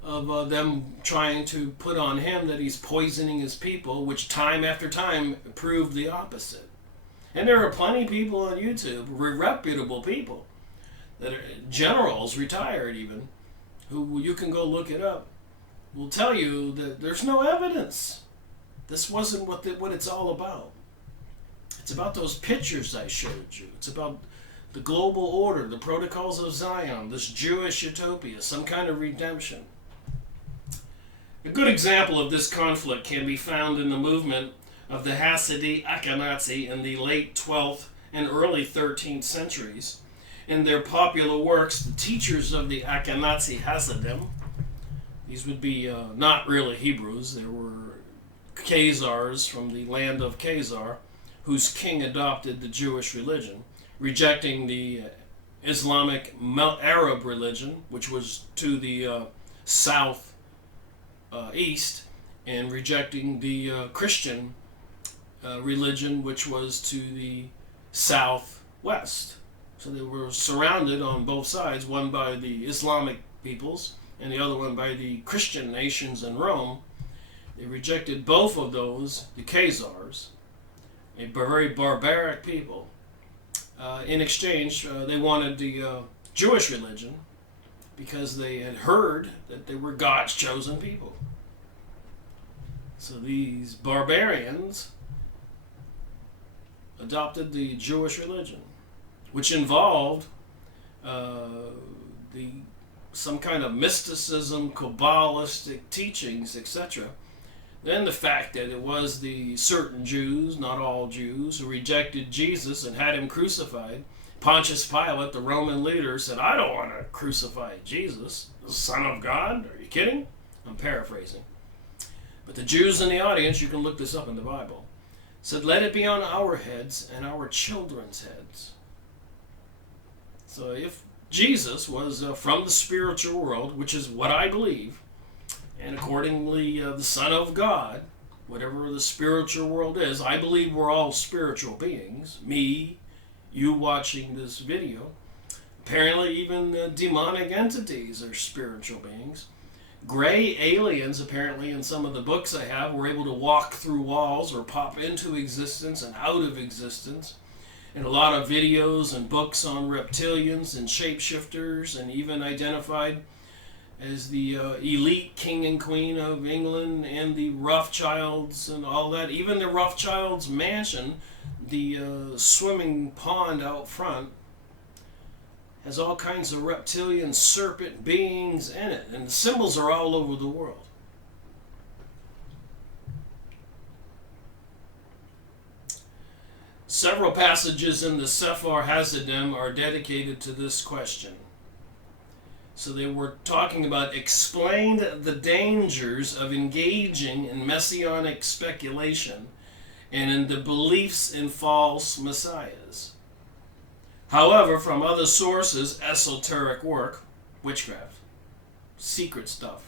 of them trying to put on him that he's poisoning his people, which time after time proved the opposite. And there are plenty of people on YouTube, reputable people, that are generals, retired even, who you can go look it up, will tell you that there's no evidence. This wasn't what it's all about. It's about those pictures I showed you. It's about the global order, the protocols of Zion, this Jewish utopia, some kind of redemption. A good example of this conflict can be found in the movement of the Hasidic Ashkenazi in the late 12th and early 13th centuries. In their popular works, the teachers of the Ashkenazi Hasidim, these would be not really Hebrews, they were Khazars from the land of Khazar, whose king adopted the Jewish religion, rejecting the Islamic Arab religion, which was to the south east, and rejecting the Christian religion, which was to the southwest. So they were surrounded on both sides, one by the Islamic peoples and the other one by the Christian nations in Rome. They rejected both of those, the Khazars, a very barbaric people. In exchange, they wanted the Jewish religion because they had heard that they were God's chosen people. So these barbarians adopted the Jewish religion, which involved some kind of mysticism, Kabbalistic teachings, etc. Then the fact that it was the certain Jews, not all Jews, who rejected Jesus and had him crucified. Pontius Pilate, the Roman leader, said, I don't want to crucify Jesus, the Son of God. Are you kidding? I'm paraphrasing. But the Jews in the audience, you can look this up in the Bible, said, let it be on our heads and our children's heads. So if Jesus was from the spiritual world, which is what I believe, and accordingly the Son of God, whatever the spiritual world is, I believe we're all spiritual beings. Me, you watching this video. Apparently even demonic entities are spiritual beings. Gray aliens, apparently in some of the books I have, were able to walk through walls or pop into existence and out of existence. And a lot of videos and books on reptilians and shapeshifters, and even identified as the elite king and queen of England and the Rothschilds and all that. Even the Rothschilds' mansion, the swimming pond out front, has all kinds of reptilian serpent beings in it. And the symbols are all over the world. Several passages in the Sefer Hasidim are dedicated to this question. So they were talking about explained the dangers of engaging in messianic speculation and in the beliefs in false messiahs. However, from other sources, esoteric work, witchcraft, secret stuff,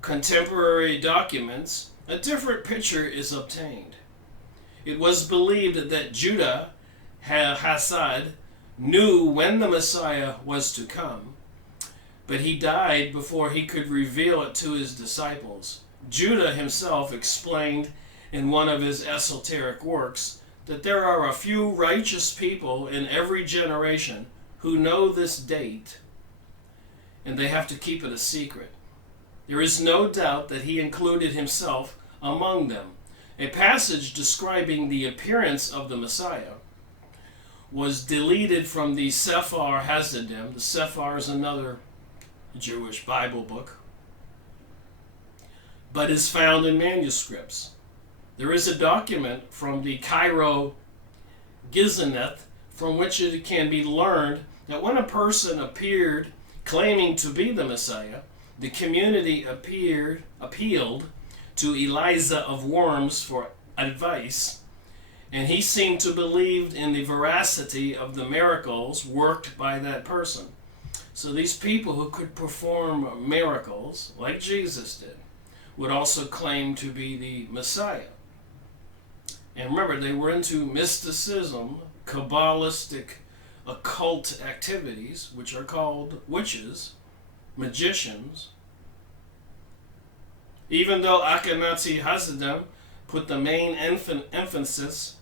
contemporary documents, a different picture is obtained. It was believed that Judah Hassad knew when the Messiah was to come, but he died before he could reveal it to his disciples. Judah himself explained in one of his esoteric works that there are a few righteous people in every generation who know this date, and they have to keep it a secret. There is no doubt that he included himself among them. A passage describing the appearance of the Messiah was deleted from the Sefer Hasidim. The Sefer is another Jewish Bible book, but is found in manuscripts. There is a document from the Cairo Gizanet from which it can be learned that when a person appeared claiming to be the Messiah, the community appealed to Eliza of Worms for advice, and he seemed to believe in the veracity of the miracles worked by that person. So these people who could perform miracles, like Jesus did, would also claim to be the Messiah. And remember, they were into mysticism, Kabbalistic, occult activities, which are called witches, magicians. Even though Ashkenazi Hasidim put the main emphasis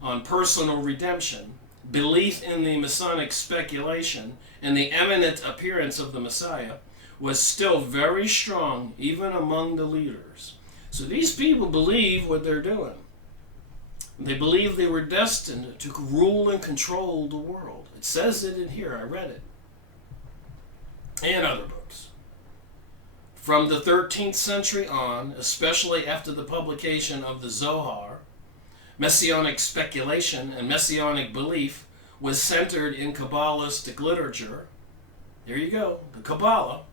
on personal redemption, belief in the Masonic speculation, and the imminent appearance of the Messiah was still very strong even among the leaders. So these people believe what they're doing. They believe they were destined to rule and control the world. It says it in here, I read it. And other books. From the 13th century on, especially after the publication of the Zohar, Messianic speculation and Messianic belief was centered in Kabbalistic literature. There you go, the Kabbalah.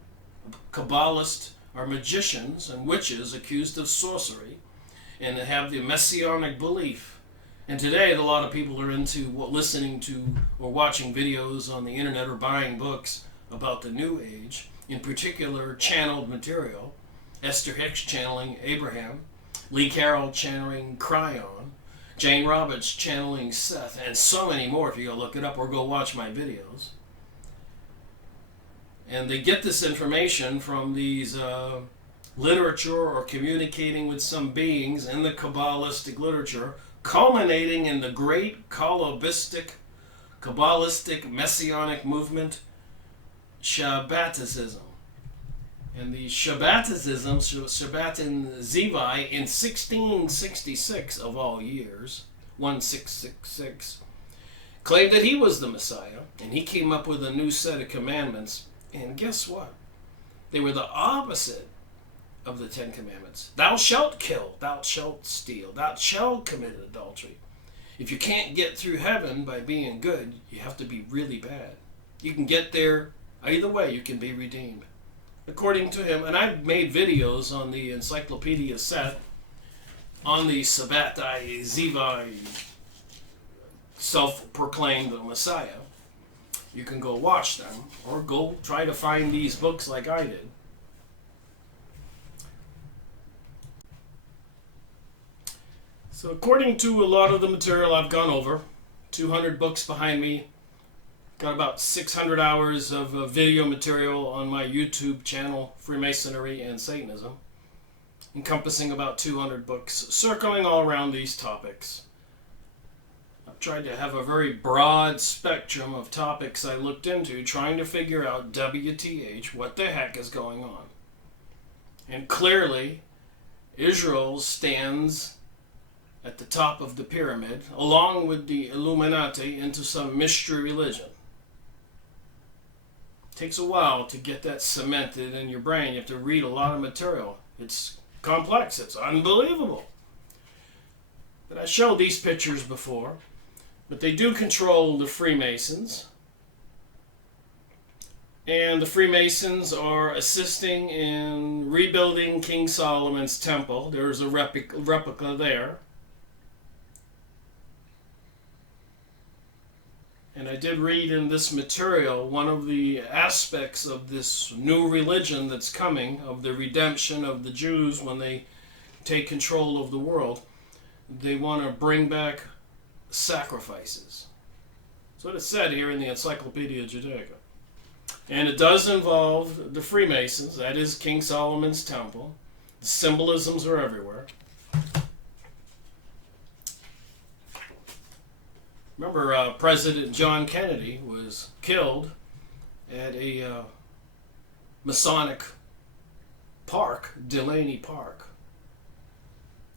Kabbalists are magicians and witches accused of sorcery and have the Messianic belief. And today, a lot of people are into listening to or watching videos on the internet or buying books about the New Age, in particular channeled material. Esther Hicks channeling Abraham, Lee Carroll channeling Cryon, Jane Roberts channeling Seth, and so many more if you go look it up or go watch my videos. And they get this information from these literature or communicating with some beings in the Kabbalistic literature, culminating in the great Kabbalistic Messianic movement, Shabbatism. And the Shabbatism, Shabbatin Zivi, in 1666 of all years, 1666, claimed that he was the Messiah, and he came up with a new set of commandments. And guess what? They were the opposite of the Ten Commandments. Thou shalt kill, thou shalt steal, thou shalt commit adultery. If you can't get through heaven by being good, you have to be really bad. You can get there either way, you can be redeemed. According to him, and I've made videos on the Encyclopaedia set on the Sabbatai Zivi self-proclaimed Messiah. You can go watch them or go try to find these books like I did. So according to a lot of the material I've gone over, 200 books behind me, got about 600 hours of video material on my YouTube channel, Freemasonry and Satanism, encompassing about 200 books, circling all around these topics. I've tried to have a very broad spectrum of topics I looked into, trying to figure out WTH, what the heck is going on. And clearly, Israel stands at the top of the pyramid, along with the Illuminati, into some mystery religion. It takes a while to get that cemented in your brain. You have to read a lot of material. It's complex. It's unbelievable. But I showed these pictures before. But they do control the Freemasons. And the Freemasons are assisting in rebuilding King Solomon's temple. There's a replica there. And I did read in this material one of the aspects of this new religion that's coming, of the redemption of the Jews when they take control of the world. They want to bring back sacrifices. That's what it said here in the Encyclopaedia Judaica. And it does involve the Freemasons, that is King Solomon's Temple. The symbolisms are everywhere. Remember, President John Kennedy was killed at a Masonic park, Delaney Park.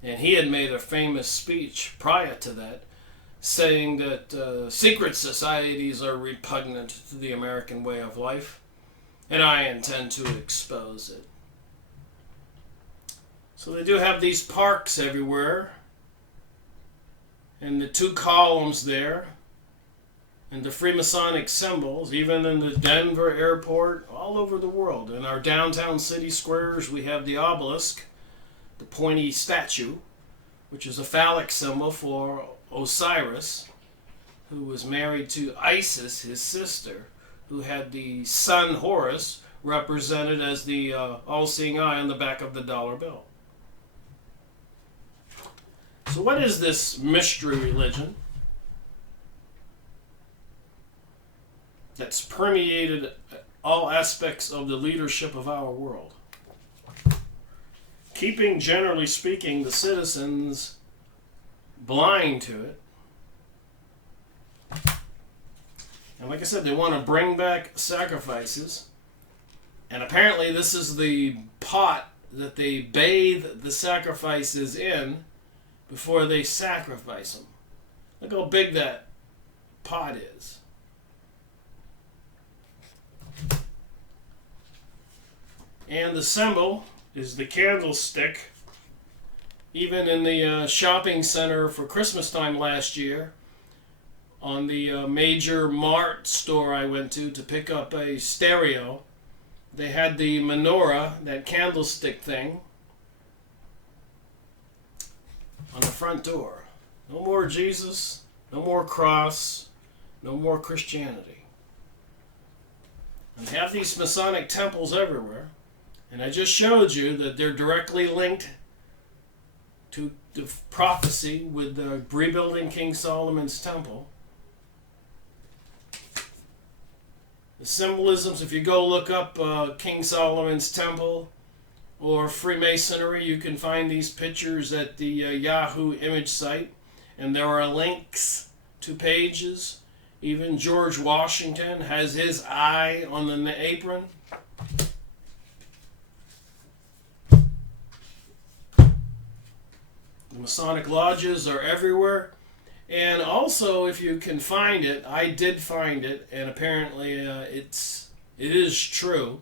And he had made a famous speech prior to that, saying that secret societies are repugnant to the American way of life, and I intend to expose it. So they do have these parks everywhere, and the two columns there, and the Freemasonic symbols, even in the Denver airport, all over the world. In our downtown city squares, we have the obelisk, the pointy statue, which is a phallic symbol for Osiris, who was married to Isis, his sister, who had the sun Horus represented as the all-seeing eye on the back of the dollar bill. So what is this mystery religion that's permeated all aspects of the leadership of our world? Keeping, generally speaking, the citizens blind to it. And like I said, they want to bring back sacrifices. And apparently this is the pot that they bathe the sacrifices in before they sacrifice them. Look how big that pot is. And the symbol is the candlestick. Even in the shopping center for Christmas time last year, on the major mart store I went to pick up a stereo, they had the menorah, that candlestick thing, on the front door. No more Jesus, no more cross, no more Christianity. And they have these Masonic temples everywhere. And I just showed you that they're directly linked to the prophecy with the rebuilding King Solomon's temple. The symbolisms, if you go look up King Solomon's temple or Freemasonry, you can find these pictures at the Yahoo image site. And there are links to pages. Even George Washington has his eye on the apron. The Masonic lodges are everywhere. And also, if you can find it, I did find it, and apparently it is true.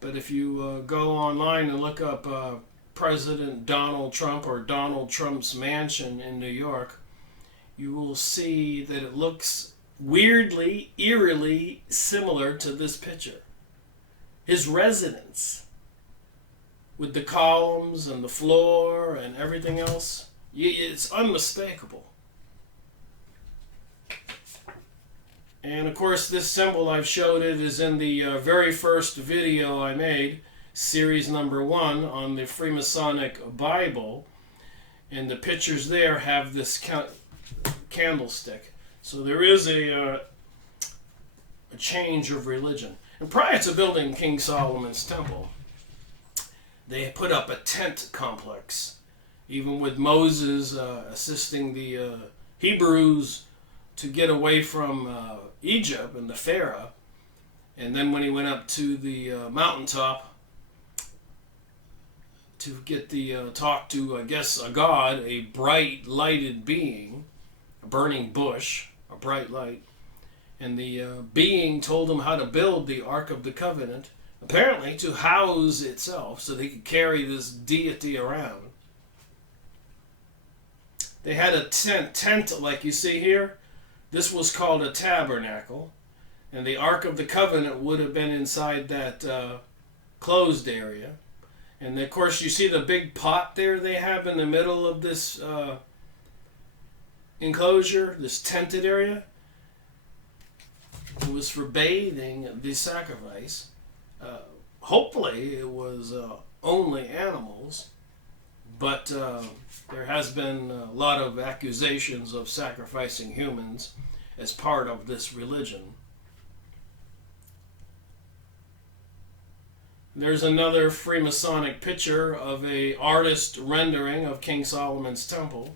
But if you go online and look up President Donald Trump or Donald Trump's mansion in New York, you will see that it looks weirdly, eerily similar to this picture. His residence, with the columns and the floor and everything else, it's unmistakable. And of course, this symbol I've showed it is in the very first video I made, series number 1 on the Freemasonic Bible. And the pictures there have this candlestick. So there is a change of religion. And prior to building King Solomon's temple, they put up a tent complex, even with Moses assisting the Hebrews to get away from Egypt and the Pharaoh. And then when he went up to the mountaintop to get the talk to, I guess, a god, a bright lighted being, a burning bush, a bright light, and the being told him how to build the Ark of the Covenant, apparently to house itself so they could carry this deity around. They had a tent like you see here. This was called a tabernacle, and the Ark of the Covenant would have been inside that closed area. And of course, you see the big pot there they have in the middle of this enclosure, this tented area. It was for bathing the sacrifice. Hopefully it was only animals, but there has been a lot of accusations of sacrificing humans as part of this religion. There's another Freemasonic picture of an artist rendering of King Solomon's temple.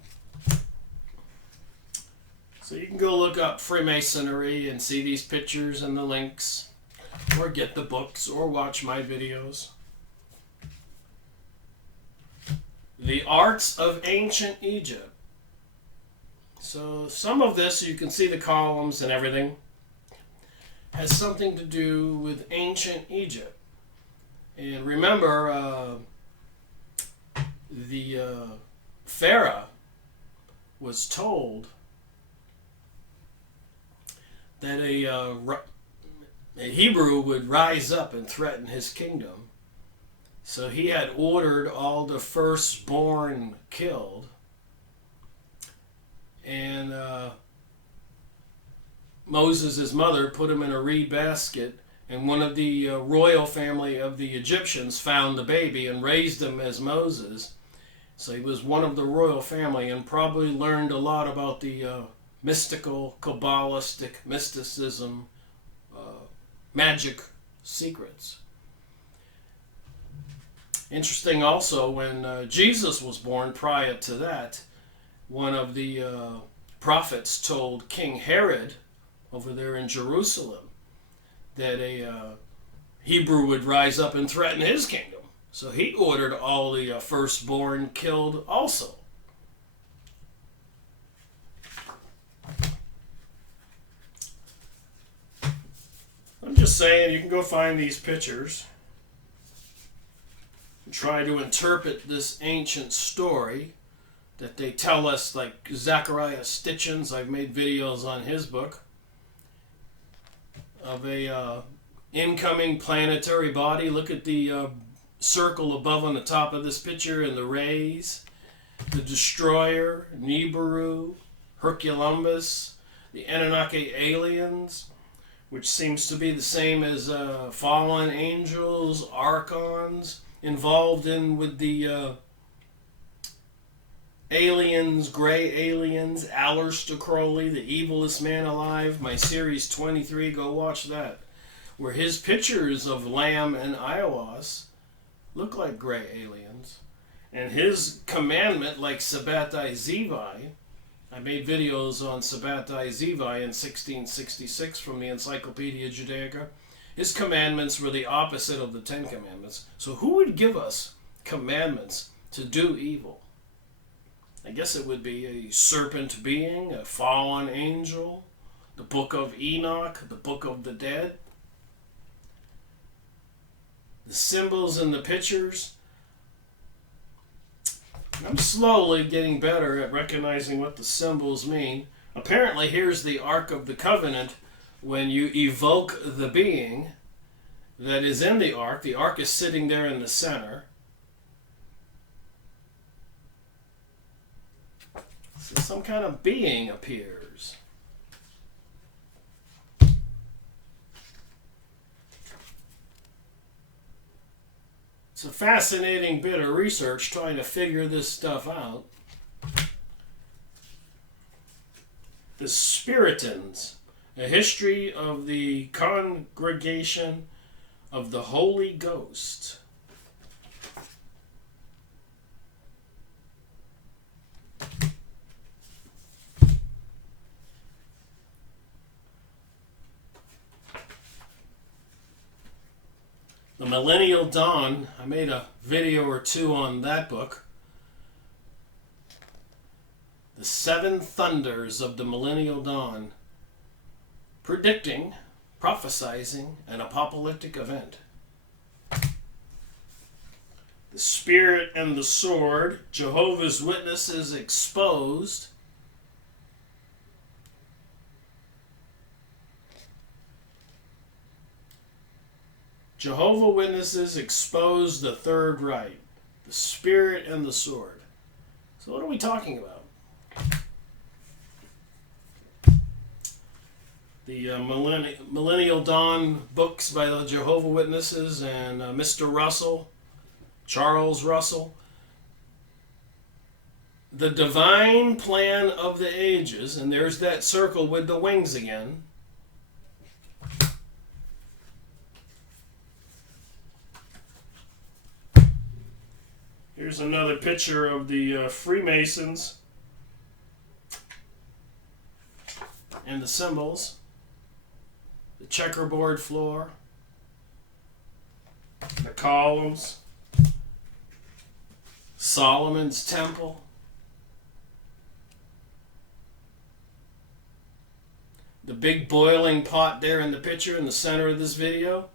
So you can go look up Freemasonry and see these pictures and the links, or get the books, or watch my videos. The Arts of Ancient Egypt. So some of this, you can see the columns and everything, has something to do with ancient Egypt. And remember, the Pharaoh was told that a Hebrew would rise up and threaten his kingdom. So he had ordered all the firstborn killed. And Moses' mother put him in a reed basket, and one of the royal family of the Egyptians found the baby and raised him as Moses. So he was one of the royal family and probably learned a lot about the mystical, Kabbalistic, mysticism, magic secrets. Interesting also, when Jesus was born, prior to that, one of the prophets told King Herod over there in Jerusalem that a Hebrew would rise up and threaten his kingdom. So he ordered all the firstborn killed also. I'm just saying, you can go find these pictures and try to interpret this ancient story that they tell us, like Zachariah Stitchins. I've made videos on his book of a incoming planetary body. Look at the circle above on the top of this picture and the rays. The destroyer, Nibiru, Herculumbus, the Anunnaki aliens, which seems to be the same as fallen angels, archons, involved in with the aliens, gray aliens, Aleister Crowley, the evilest man alive. My series 23, go watch that, where his pictures of Lamb and Aiwass look like gray aliens, and his commandment, like Sabbatai Zevi. I made videos on Sabbatai Zevi in 1666 from the Encyclopaedia Judaica. His commandments were the opposite of the Ten Commandments. So who would give us commandments to do evil? I guess it would be a serpent being, a fallen angel, the book of Enoch, the book of the dead. The symbols and the pictures. I'm slowly getting better at recognizing what the symbols mean. Apparently, here's the Ark of the Covenant. When you evoke the being that is in the Ark is sitting there in the center. So some kind of being appears. It's a fascinating bit of research trying to figure this stuff out. The Spiritans, a history of the congregation of the Holy Ghost. The Millennial Dawn, I made a video or two on that book. The Seven Thunders of the Millennial Dawn, predicting, prophesizing an apocalyptic event. The Spirit and the Sword, Jehovah's Witnesses exposed. Jehovah Witnesses expose the Third Reich, the Spirit and the Sword. So what are we talking about? the Millennial Dawn books by the Jehovah Witnesses and Mr. Russell, Charles Russell. The divine plan of the ages, and there's that circle with the wings again. Here's another picture of the Freemasons and the symbols. The checkerboard floor, the columns, Solomon's temple, the big boiling pot there in the picture in the center of this video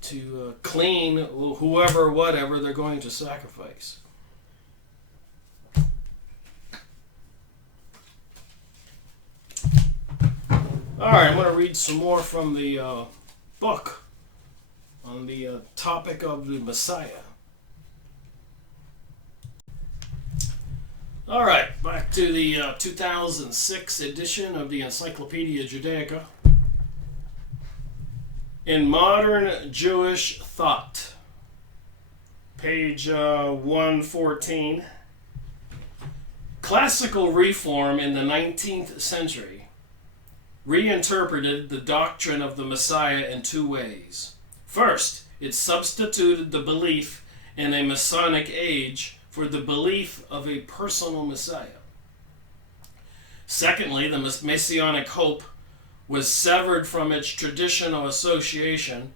to clean whoever, whatever they're going to sacrifice. Alright, I'm going to read some more from the book on the topic of the Messiah. Alright, back to the 2006 edition of the Encyclopaedia Judaica. In Modern Jewish Thought, page 114. Classical reform in the 19th century reinterpreted the doctrine of the Messiah in two ways. First, it substituted the belief in a Masonic age for the belief of a personal Messiah. Secondly, the Messianic hope was severed from its traditional association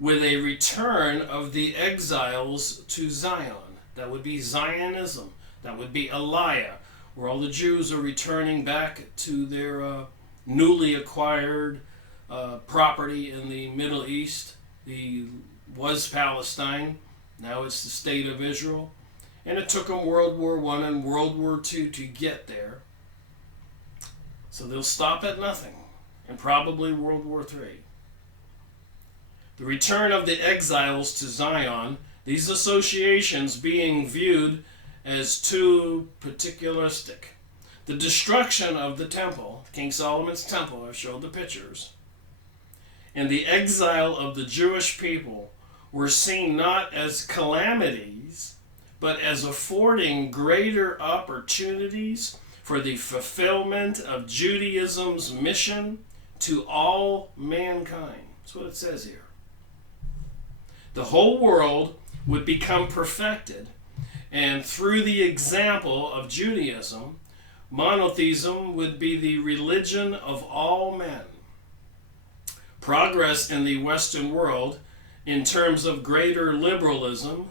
with a return of the exiles to Zion. That would be Zionism. That would be Aliyah, where all the Jews are returning back to their newly acquired property in the Middle East. Was Palestine, now it's the state of Israel. And it took them World War I and World War II to get there. So they'll stop at nothing, and probably World War III. The return of the exiles to Zion, these associations being viewed as too particularistic. The destruction of the temple, King Solomon's temple, I've showed the pictures, and the exile of the Jewish people were seen not as calamities, but as affording greater opportunities for the fulfillment of Judaism's mission to all mankind. That's what it says here. The whole world would become perfected, and through the example of Judaism, monotheism would be the religion of all men. Progress in the Western world in terms of greater liberalism,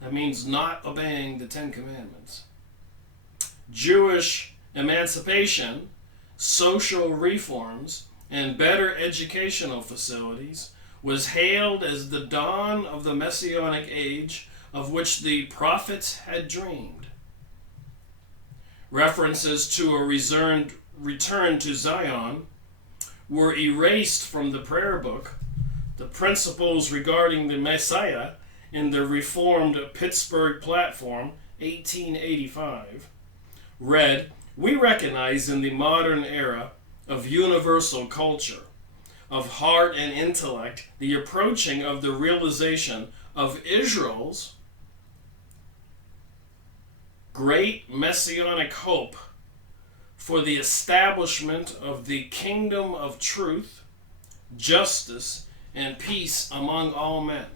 that means not obeying the Ten Commandments. Jewish emancipation, social reforms, and better educational facilities was hailed as the dawn of the Messianic age of which the prophets had dreamed. References to a return to Zion were erased from the prayer book. The principles regarding the Messiah in the Reformed Pittsburgh Platform, 1885, read, "We recognize in the modern era of universal culture, of heart and intellect, the approaching of the realization of Israel's great messianic hope for the establishment of the kingdom of truth, justice, and peace among all men."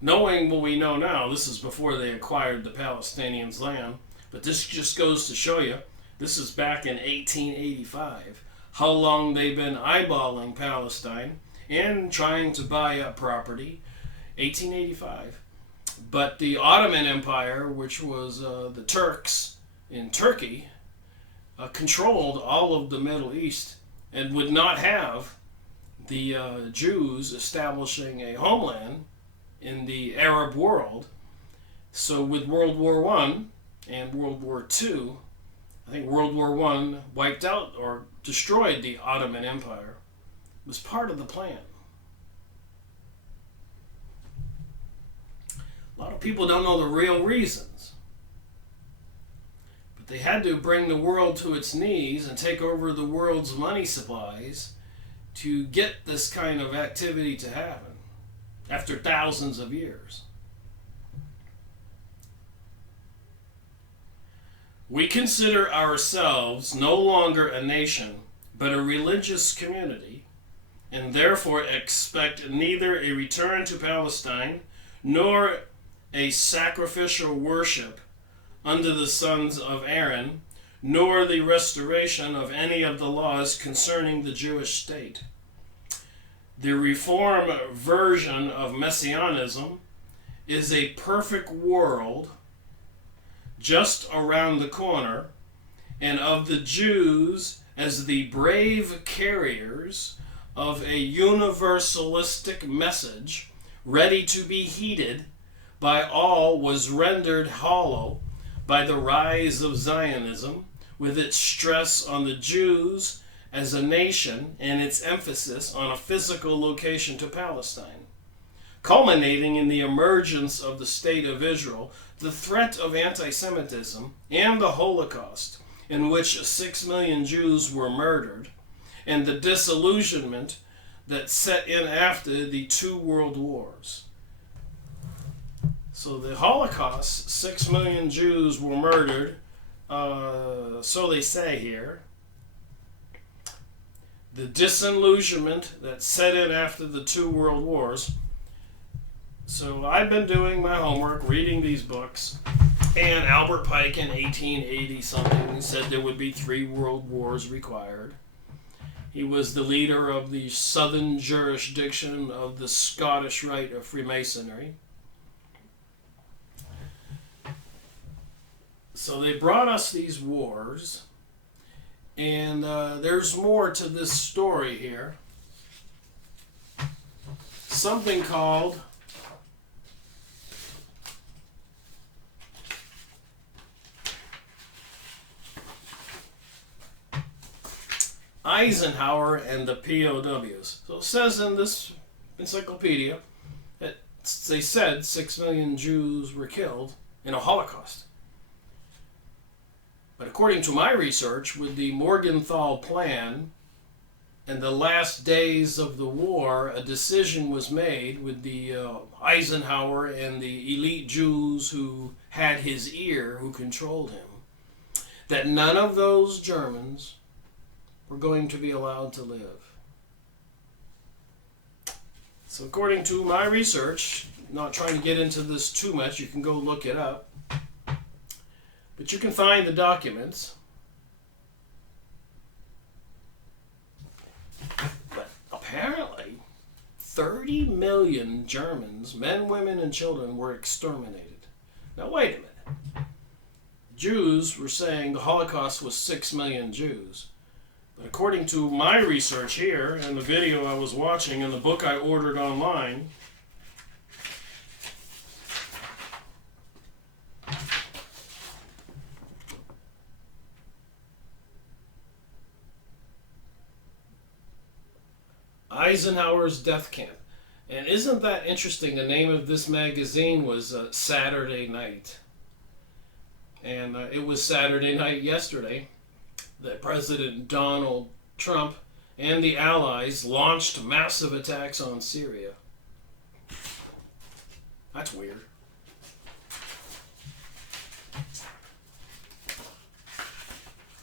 Knowing what we know now, this is before they acquired the Palestinians' land, but this just goes to show you, this is back in 1885, how long they've been eyeballing Palestine and trying to buy up property. 1885. But the Ottoman Empire, which was the Turks in Turkey, controlled all of the Middle East and would not have the Jews establishing a homeland in the Arab world. So with World War I and World War II, I think World War I wiped out or destroyed the Ottoman Empire. It was part of the plan. A lot of people don't know the real reasons. They had to bring the world to its knees and take over the world's money supplies to get this kind of activity to happen after thousands of years. We consider ourselves no longer a nation, but a religious community, and therefore expect neither a return to Palestine nor a sacrificial worship under the sons of Aaron, nor the restoration of any of the laws concerning the Jewish state. The Reform version of Messianism is a perfect world just around the corner, and of the Jews as the brave carriers of a universalistic message ready to be heeded by all was rendered hollow by the rise of Zionism, with its stress on the Jews as a nation and its emphasis on a physical location to Palestine, culminating in the emergence of the State of Israel, the threat of anti-Semitism, and the Holocaust, in which 6 million Jews were murdered, and the disillusionment that set in after the two world wars. So the Holocaust, 6 million Jews were murdered, so they say here. The disillusionment that set in after the two world wars. So I've been doing my homework, reading these books, and Albert Pike in 1880 something said there would be 3 world wars required. He was the leader of the southern jurisdiction of the Scottish Rite of Freemasonry. So they brought us these wars, and there's more to this story here. Something called Eisenhower and the POWs. So it says in this encyclopedia that they said 6 million Jews were killed in a Holocaust. But according to my research, with the Morgenthau Plan and the last days of the war, a decision was made with the Eisenhower and the elite Jews who had his ear, who controlled him, that none of those Germans were going to be allowed to live. So according to my research, not trying to get into this too much, you can go look it up, but you can find the documents. But apparently 30 million Germans, men, women, and children, were exterminated. Now wait a minute. Jews were saying the Holocaust was 6 million Jews. But according to my research here, and the video I was watching, and the book I ordered online, Eisenhower's Death Camp. And isn't that interesting? The name of this magazine was Saturday Night. And it was Saturday night yesterday that President Donald Trump and the Allies launched massive attacks on Syria. That's weird.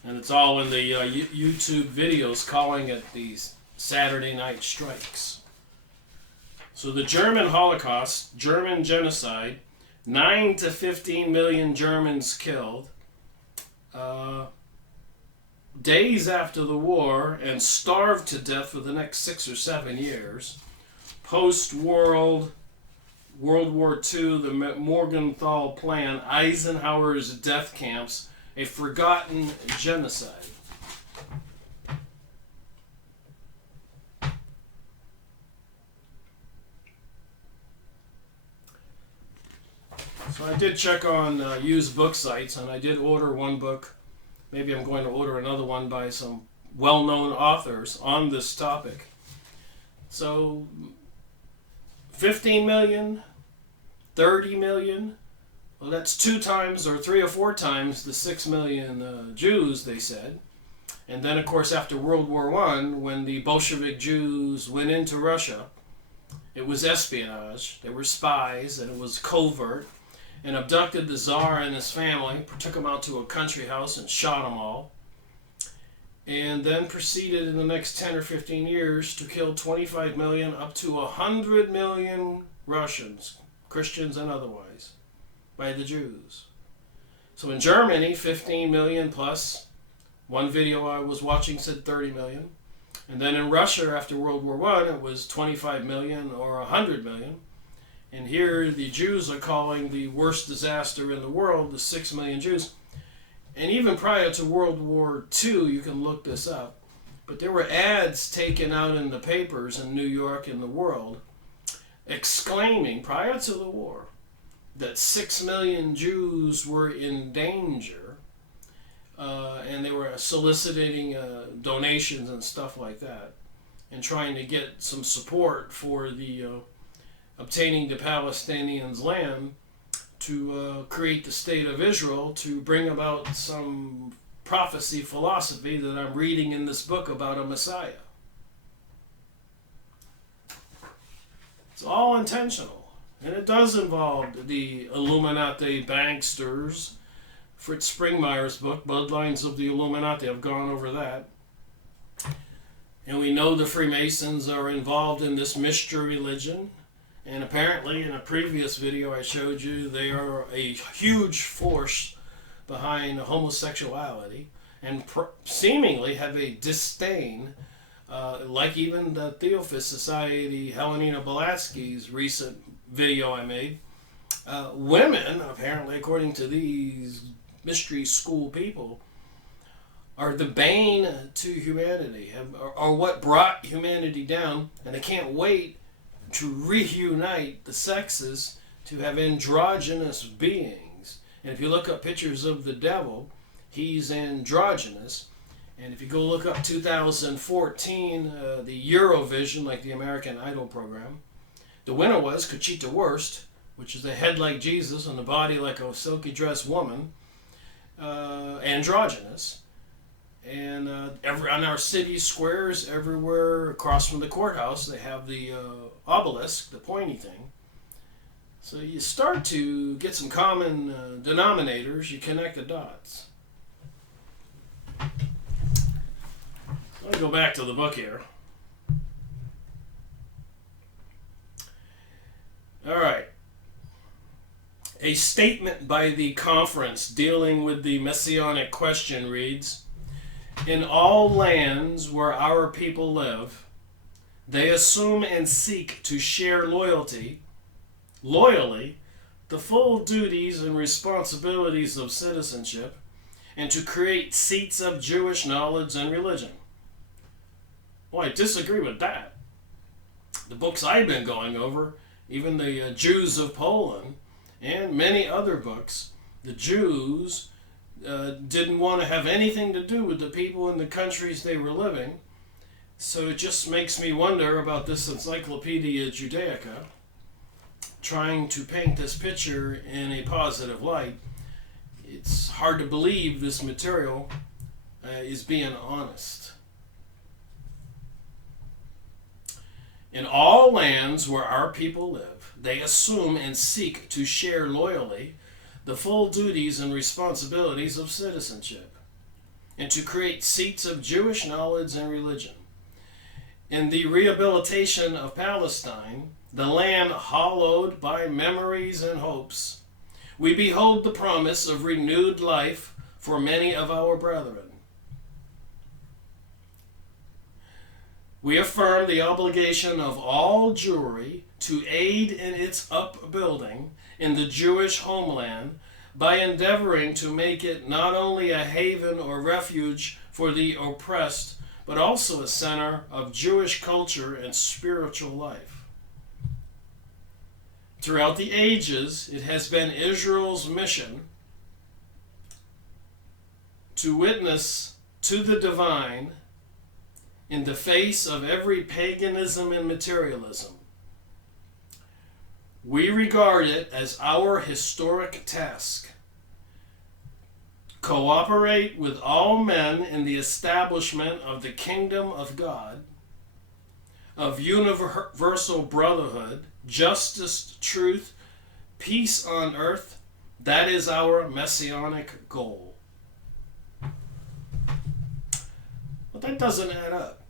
And it's all in the YouTube videos calling it these Saturday night strikes. So the German Holocaust, German genocide, 9 to 15 million Germans killed. Days after the war, and starved to death for the next 6 or 7 years. Post-World War II, the Morgenthau Plan, Eisenhower's death camps, a forgotten genocide. So I did check on used book sites, and I did order one book. Maybe I'm going to order another one by some well-known authors on this topic. So 15 million, 30 million, Well, that's 2 times or 3 or 4 times the 6 million Jews, they said. And then, of course, after World War I, when the Bolshevik Jews went into Russia, it was espionage. They were spies, and it was covert, and abducted the Tsar and his family, took them out to a country house and shot them all, and then proceeded in the next 10 or 15 years to kill 25 million up to 100 million Russians, Christians and otherwise, by the Jews. So in Germany, 15 million plus. One video I was watching said 30 million. And then in Russia, after World War I, it was 25 million or 100 million. And here the Jews are calling the worst disaster in the world the 6 million Jews. And even prior to World War II, you can look this up, but there were ads taken out in the papers in New York and the world exclaiming, prior to the war, that 6 million Jews were in danger, and they were soliciting donations and stuff like that, and trying to get some support for the obtaining the Palestinians' land to create the state of Israel, to bring about some prophecy philosophy that I'm reading in this book about a Messiah. It's all intentional. And it does involve the Illuminati banksters. Fritz Springmeier's book, Bloodlines of the Illuminati, I've gone over that. And we know the Freemasons are involved in this mystery religion. And apparently, in a previous video I showed you, they are a huge force behind homosexuality and seemingly have a disdain, like even the Theophist Society, Helena Blavatsky's recent video I made. Women, apparently, according to these mystery school people, are the bane to humanity, are what brought humanity down, and they can't wait to reunite the sexes to have androgynous beings. And if you look up pictures of the devil, he's androgynous. And if you go look up 2014, the Eurovision, like the American Idol program, the winner was Conchita Wurst, which is a head like Jesus and a body like a silky dressed woman, androgynous. And on our city squares, everywhere across from the courthouse, they have the obelisk, the pointy thing. So you start to get some common denominators, you connect the dots. Let me go back to the book here. All right. A statement by the conference dealing with the Messianic question reads, "In all lands where our people live, they assume and seek to share loyally, the full duties and responsibilities of citizenship, and to create seats of Jewish knowledge and religion." Well, I disagree with that. The books I've been going over, even the Jews of Poland, and many other books, the Jews didn't want to have anything to do with the people in the countries they were living. So it just makes me wonder about this Encyclopaedia Judaica, trying to paint this picture in a positive light. It's hard to believe this material is being honest. In all lands where our people live, they assume and seek to share loyally the full duties and responsibilities of citizenship, and to create seats of Jewish knowledge and religion. In the rehabilitation of Palestine, the land hallowed by memories and hopes, we behold the promise of renewed life for many of our brethren. We affirm the obligation of all Jewry to aid in its upbuilding in the Jewish homeland by endeavoring to make it not only a haven or refuge for the oppressed, but also a center of Jewish culture and spiritual life. Throughout the ages, it has been Israel's mission to witness to the divine in the face of every paganism and materialism. We regard it as our historic task. Cooperate with all men in the establishment of the kingdom of God, of universal brotherhood, justice, truth, peace on earth. That is our messianic goal. But that doesn't add up.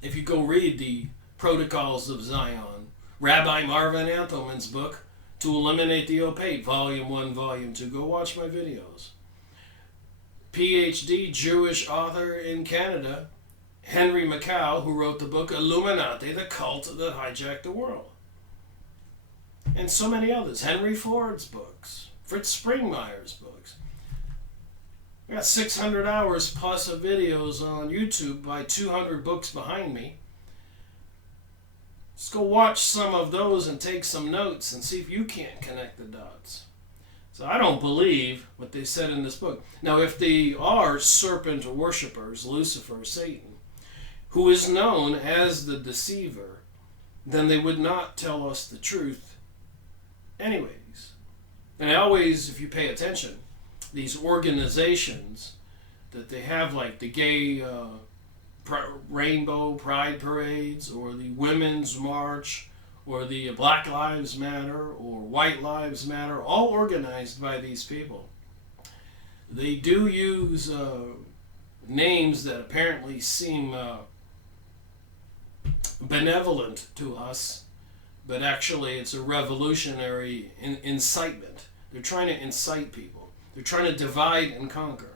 If you go read the Protocols of Zion, Rabbi Marvin Anthelman's book, To Eliminate the Opaque, Volume 1, Volume 2, go watch my videos. PhD Jewish author in Canada, Henry Macau, who wrote the book Illuminati, the Cult That Hijacked the World. And so many others. Henry Ford's books, Fritz Springmeier's books. I got 600 hours plus of videos on YouTube by 200 books behind me. Let's go watch some of those and take some notes and see if you can't connect the dots. So I don't believe what they said in this book. Now, if they are serpent worshippers, Lucifer, Satan, who is known as the deceiver, then they would not tell us the truth anyways. And always, if you pay attention, these organizations that they have, like the gay rainbow pride parades, or the Women's March, or the Black Lives Matter, or White Lives Matter, all organized by these people. They do use names that apparently seem benevolent to us, but actually it's a revolutionary incitement. They're trying to incite people. They're trying to divide and conquer.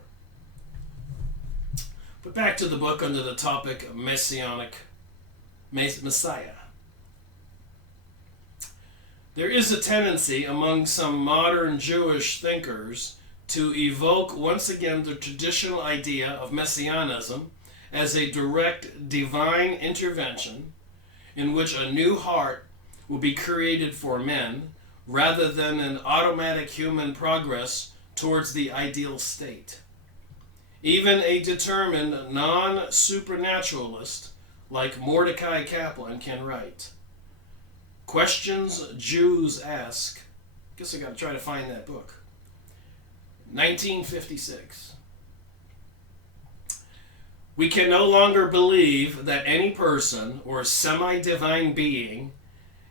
But back to the book under the topic of Messiah. There is a tendency among some modern Jewish thinkers to evoke once again the traditional idea of messianism as a direct divine intervention in which a new heart will be created for men rather than an automatic human progress towards the ideal state. Even a determined non-supernaturalist like Mordecai Kaplan can write, Questions Jews Ask. Guess I got to try to find that book. 1956. We can no longer believe that any person or semi-divine being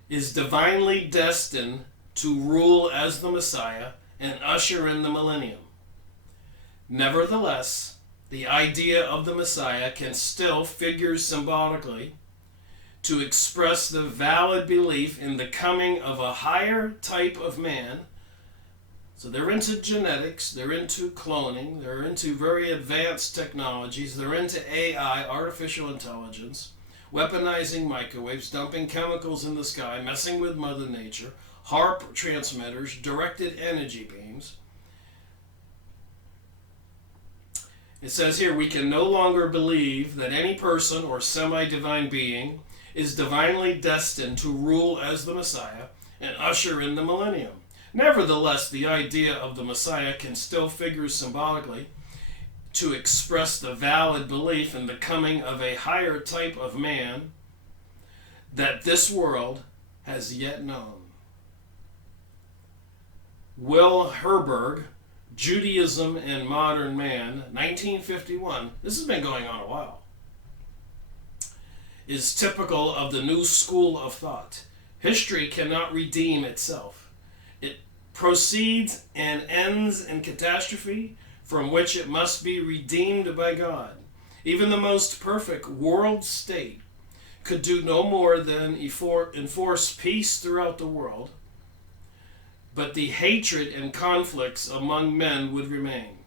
is divinely destined to rule as the Messiah and usher in the millennium. Nevertheless, the idea of the Messiah can still figure symbolically to express the valid belief in the coming of a higher type of man. So they're into genetics, they're into cloning, they're into very advanced technologies, they're into AI, artificial intelligence, weaponizing microwaves, dumping chemicals in the sky, messing with Mother Nature, HARP transmitters, directed energy beams. It says here, we can no longer believe that any person or semi-divine being is divinely destined to rule as the Messiah and usher in the millennium. Nevertheless, the idea of the Messiah can still figure symbolically to express the valid belief in the coming of a higher type of man that this world has yet known. Will Herberg, Judaism and Modern Man, 1951, this has been going on a while, is typical of the new school of thought. History cannot redeem itself. It proceeds and ends in catastrophe from which it must be redeemed by God. Even the most perfect world state could do no more than enforce peace throughout the world, but the hatred and conflicts among men would remain.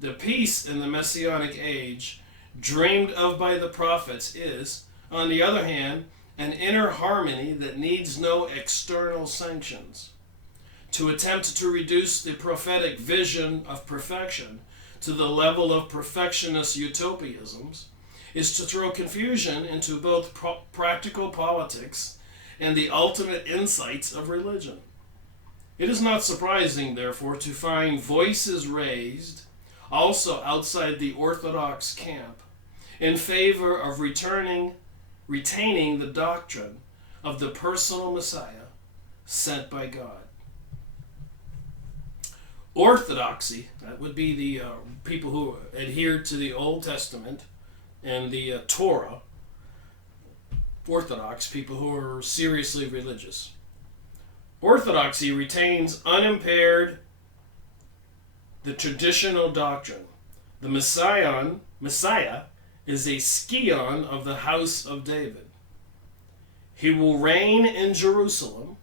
The peace in the Messianic age, dreamed of by the prophets, is, on the other hand, an inner harmony that needs no external sanctions. To attempt to reduce the prophetic vision of perfection to the level of perfectionist utopianisms is to throw confusion into both practical politics and the ultimate insights of religion. It is not surprising, therefore, to find voices raised, also outside the Orthodox camp, in favor of retaining the doctrine of the personal Messiah sent by God. Orthodoxy, that would be the people who adhere to the Old Testament and the Torah. Orthodox, people who are seriously religious. Orthodoxy retains unimpaired the traditional doctrine. The Messiah is a scion of the house of David. He will reign in Jerusalem,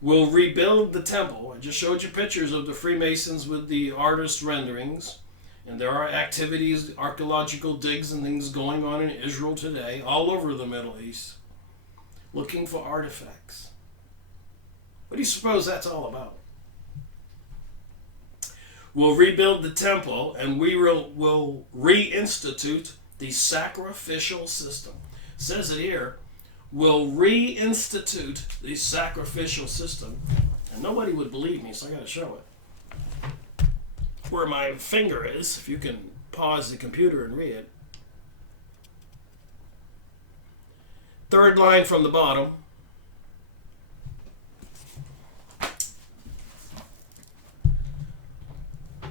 will rebuild the temple. I just showed you pictures of the Freemasons with the artist renderings. And there are activities, archaeological digs and things going on in Israel today, all over the Middle East, looking for artifacts. What do you suppose that's all about? We'll rebuild the temple, and we will reinstitute the sacrificial system. It says it here, we'll reinstitute the sacrificial system. And nobody would believe me, so I got to show it. Where my finger is, if you can pause the computer and read it. Third line from the bottom.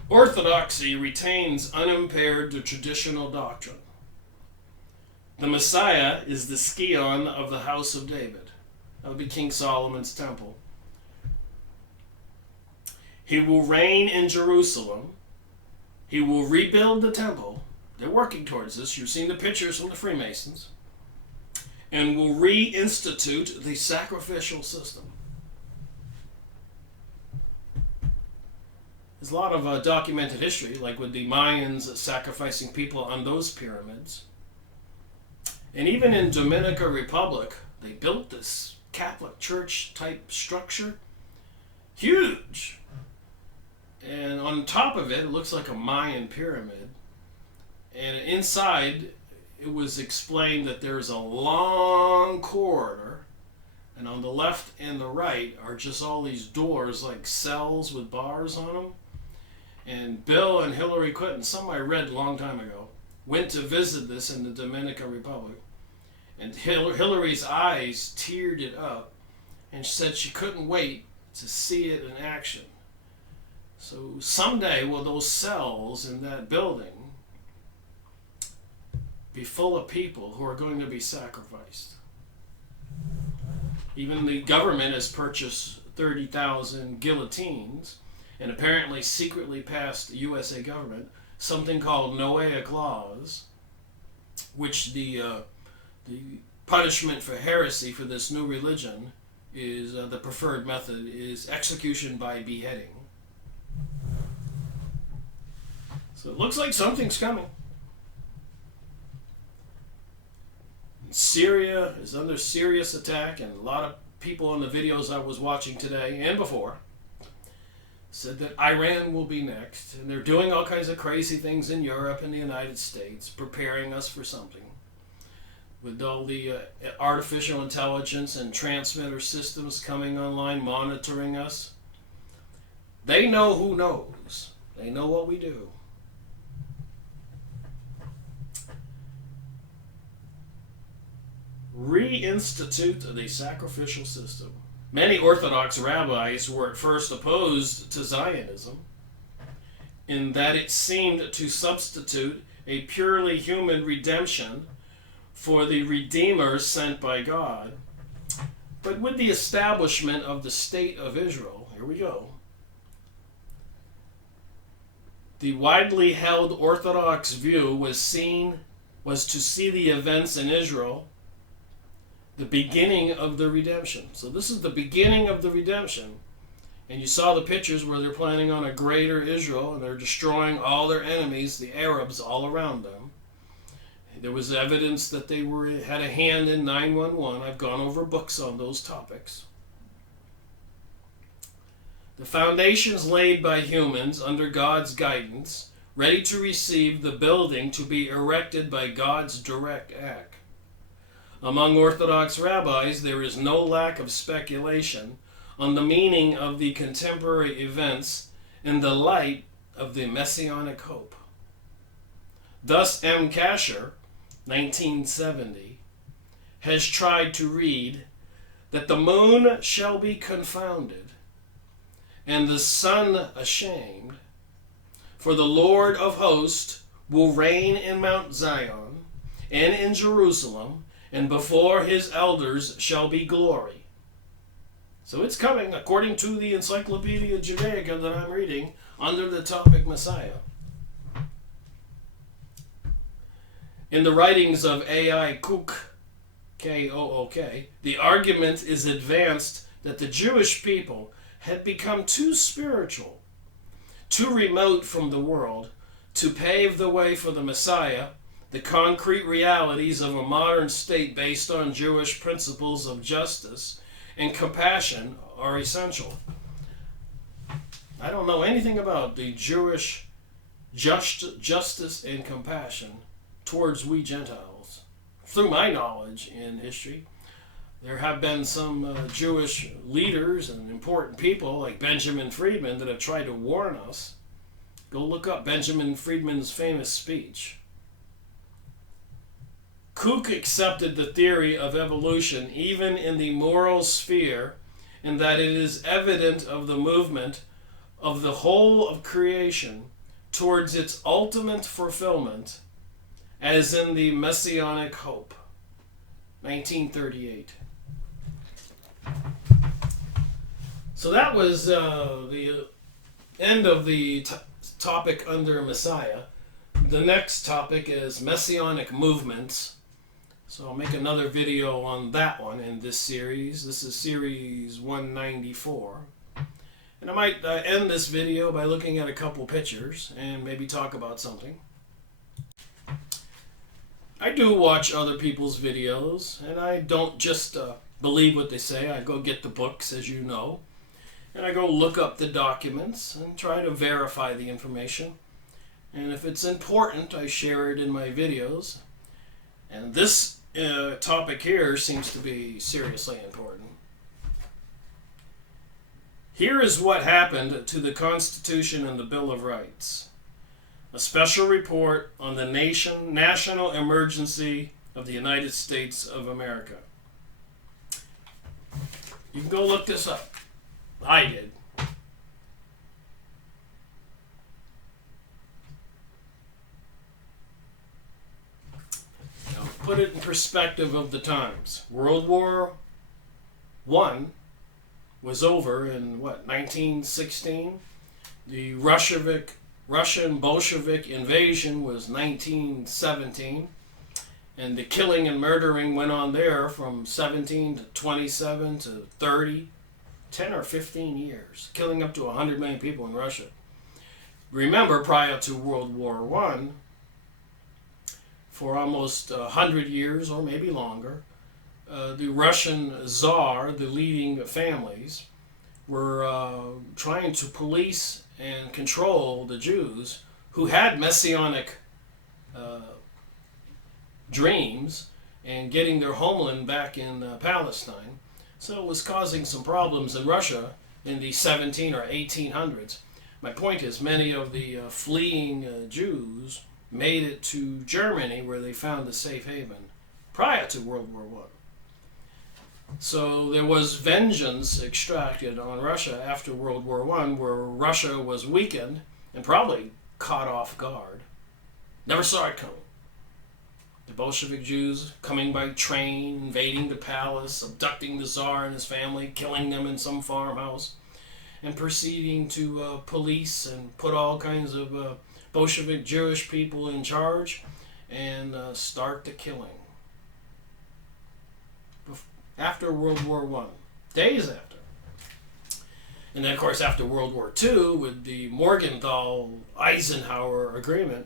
Orthodoxy retains unimpaired the traditional doctrine. The Messiah is the scion of the house of David. That would be King Solomon's temple. He will reign in Jerusalem. He will rebuild the temple. They're working towards this. You've seen the pictures from the Freemasons. And will reinstitute the sacrificial system. There's a lot of documented history, like with the Mayans sacrificing people on those pyramids. And even in Dominican Republic, they built this Catholic church type structure. Huge. And on top of it, it looks like a Mayan pyramid. And inside, it was explained that there's a long corridor. And on the left and the right are just all these doors, like cells with bars on them. And Bill and Hillary Clinton, something I read a long time ago, went to visit this in the Dominican Republic. And Hillary's eyes teared it up. And she said she couldn't wait to see it in action. So someday will those cells in that building be full of people who are going to be sacrificed. Even the government has purchased 30,000 guillotines and apparently secretly passed the USA government something called Noahic laws, which the punishment for heresy for this new religion is the preferred method is execution by beheading. So it looks like something's coming. Syria is under serious attack, and a lot of people on the videos I was watching today and before said that Iran will be next, and they're doing all kinds of crazy things in Europe and the United States, preparing us for something. With all the artificial intelligence and transmitter systems coming online, monitoring us. They know who knows. They know what we do. Reinstitute the sacrificial system. Many Orthodox rabbis were at first opposed to Zionism in that it seemed to substitute a purely human redemption for the Redeemer sent by God. But with the establishment of the State of Israel, here we go, the widely held Orthodox view was to see the events in Israel the beginning of the redemption. So this is the beginning of the redemption. And you saw the pictures where they're planning on a greater Israel, and they're destroying all their enemies, the Arabs, all around them. There was evidence that they had a hand in 9/11. I've gone over books on those topics. The foundations laid by humans under God's guidance, ready to receive the building to be erected by God's direct act. Among Orthodox rabbis, there is no lack of speculation on the meaning of the contemporary events in the light of the Messianic hope. Thus, M. Kasher, 1970, has tried to read that the moon shall be confounded, and the sun ashamed, for the Lord of hosts will reign in Mount Zion and in Jerusalem, and before his elders shall be glory. So it's coming, according to the Encyclopaedia Judaica that I'm reading, under the topic Messiah. In the writings of A.I. Kook, K-O-O-K, the argument is advanced that the Jewish people had become too spiritual, too remote from the world, to pave the way for the Messiah. The concrete realities of a modern state based on Jewish principles of justice and compassion are essential. I don't know anything about the Jewish justice and compassion towards we Gentiles. Through my knowledge in history, there have been some Jewish leaders and important people like Benjamin Friedman that have tried to warn us. Go look up Benjamin Friedman's famous speech. Kook accepted the theory of evolution even in the moral sphere, in that it is evident of the movement of the whole of creation towards its ultimate fulfillment, as in the Messianic hope. 1938. So that was the end of the topic under Messiah. The next topic is Messianic movements. So I'll make another video on that one in this series. This is series 194. And I might end this video by looking at a couple pictures and maybe talk about something. I do watch other people's videos, and I don't just believe what they say. I go get the books, as you know, and I go look up the documents and try to verify the information. And if it's important, I share it in my videos. And this topic here seems to be seriously important. Here is what happened to the Constitution and the Bill of Rights. A special report on the national emergency of the United States of America. You can go look this up. I did. Now, put it in perspective of the times. World War I was over in, 1916? The Russian Bolshevik invasion was 1917, and the killing and murdering went on there from 17 to 27 to 30, 10 or 15 years, killing up to 100 million people in Russia. Remember, prior to World War I, for almost 100 years or maybe longer, the Russian Tsar, the leading families, were trying to police and control the Jews who had messianic dreams and getting their homeland back in Palestine. So it was causing some problems in Russia in the 17 or 1800s. My point is, many of the fleeing Jews made it to Germany, where they found a safe haven prior to World War I. So there was vengeance extracted on Russia after World War I, where Russia was weakened and probably caught off guard. Never saw it coming. The Bolshevik Jews coming by train, invading the palace, abducting the Tsar and his family, killing them in some farmhouse, and proceeding to police and put all kinds of Bolshevik Jewish people in charge and start the killing. After World War I, days after. And then, of course, after World War II, with the Morgenthau-Eisenhower agreement,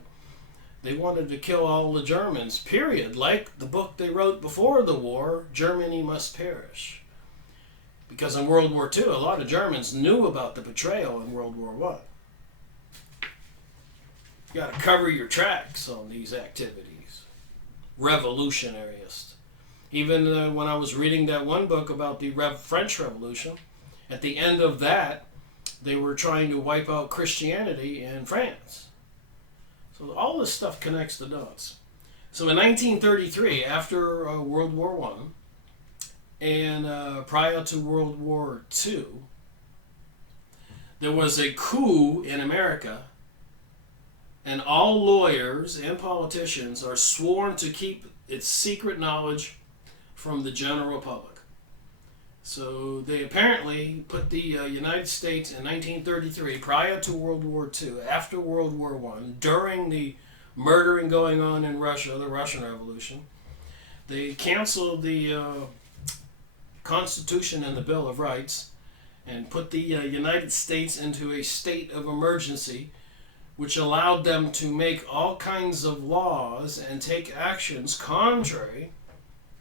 they wanted to kill all the Germans, period. Like the book they wrote before the war, Germany Must Perish. Because in World War II, a lot of Germans knew about the betrayal in World War I. You got to cover your tracks on these activities. Revolutionarist. Even when I was reading that one book about the French Revolution, at the end of that, they were trying to wipe out Christianity in France. So all this stuff connects the dots. So in 1933, after World War I, And prior to World War II, there was a coup in America, and all lawyers and politicians are sworn to keep its secret knowledge from the general public. So they apparently put the United States in 1933, prior to World War II, after World War I, during the murdering going on in Russia, the Russian Revolution, they canceled the Constitution and the Bill of Rights and put the United States into a state of emergency, which allowed them to make all kinds of laws and take actions contrary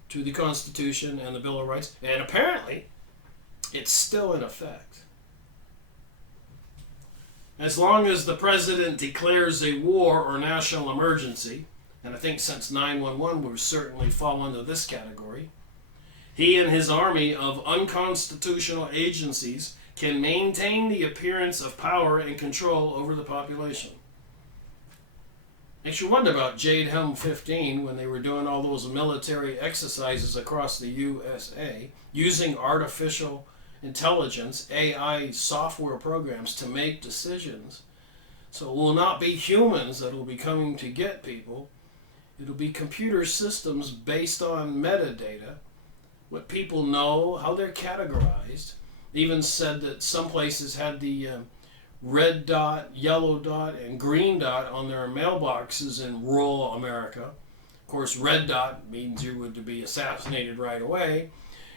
to the Constitution and the Bill of Rights, and apparently it's still in effect. As long as the president declares a war or national emergency, and I think since 9/11 we certainly fall under this category, he and his army of unconstitutional agencies can maintain the appearance of power and control over the population. Makes you wonder about Jade Helm 15 when they were doing all those military exercises across the USA using artificial intelligence, AI software programs to make decisions. So it will not be humans that will be coming to get people. It'll be computer systems based on metadata, what people know, how they're categorized. Even said that some places had the red dot, yellow dot, and green dot on their mailboxes in rural America. Of course, red dot means you would be assassinated right away.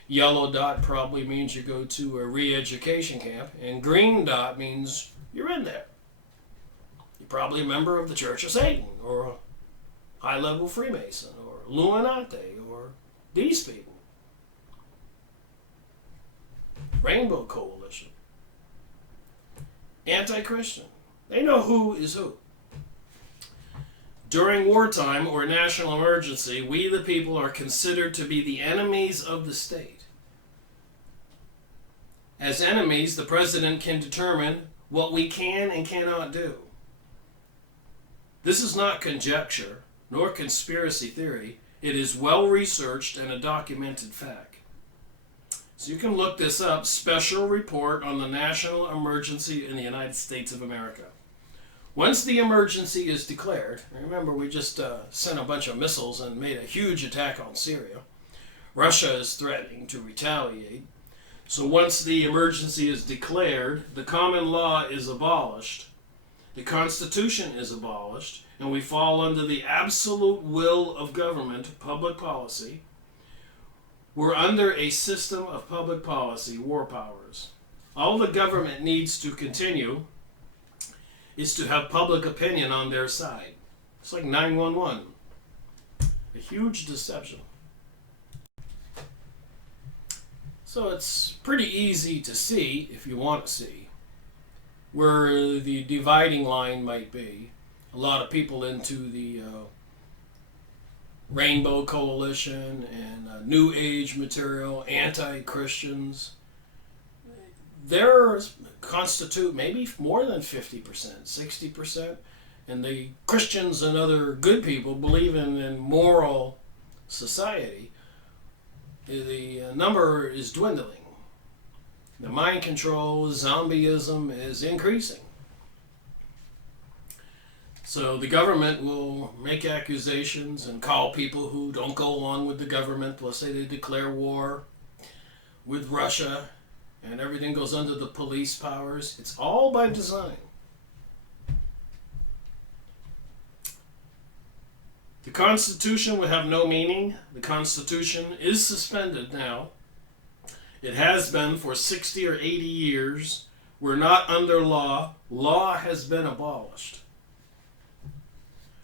Yellow dot probably means you go to a re-education camp. And green dot means you're in there. You're probably a member of the Church of Satan, or a high-level Freemason, or Illuminati, or these people. Rainbow Coalition. Anti-Christian. They know who is who. During wartime or national emergency, we the people are considered to be the enemies of the state. As enemies, the president can determine what we can and cannot do. This is not conjecture, nor conspiracy theory. It is well researched and a documented fact. So you can look this up, Special Report on the National Emergency in the United States of America. Once the emergency is declared, remember we just sent a bunch of missiles and made a huge attack on Syria. Russia is threatening to retaliate. So once the emergency is declared, the common law is abolished, the Constitution is abolished, and we fall under the absolute will of government, public policy. We're under a system of public policy, war powers. All the government needs to continue is to have public opinion on their side. It's like 911. A huge deception. So it's pretty easy to see, if you want to see, where the dividing line might be. A lot of people into the Rainbow Coalition and New Age material, anti-Christians. Theirs constitute maybe more than 50%, 60%. And the Christians and other good people believe in moral society. The number is dwindling. The mind control, zombieism is increasing. So the government will make accusations and call people who don't go along with the government. Let's say they declare war with Russia and everything goes under the police powers. It's all by design. The Constitution would have no meaning. The Constitution is suspended now. It has been for 60 or 80 years. We're not under law. Law has been abolished.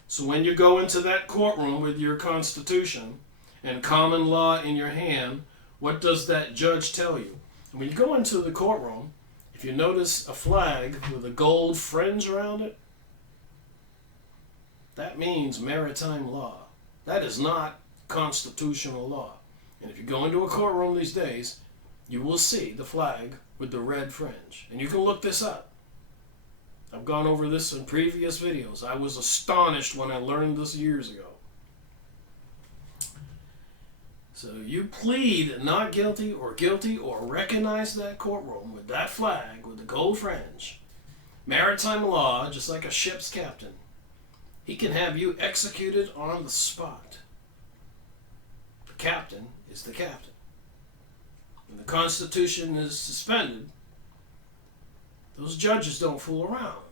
So when you go into that courtroom with your Constitution and common law in your hand, what does that judge tell you? And when you go into the courtroom, if you notice a flag with a gold fringe around it, that means maritime law. That is not constitutional law. And if you go into a courtroom these days, you will see the flag with the red fringe. And you can look this up. I've gone over this in previous videos. I was astonished when I learned this years ago. So you plead not guilty or recognize that courtroom with that flag with the gold fringe. Maritime law, just like a ship's captain. He can have you executed on the spot. The captain is the captain. When the Constitution is suspended, those judges don't fool around.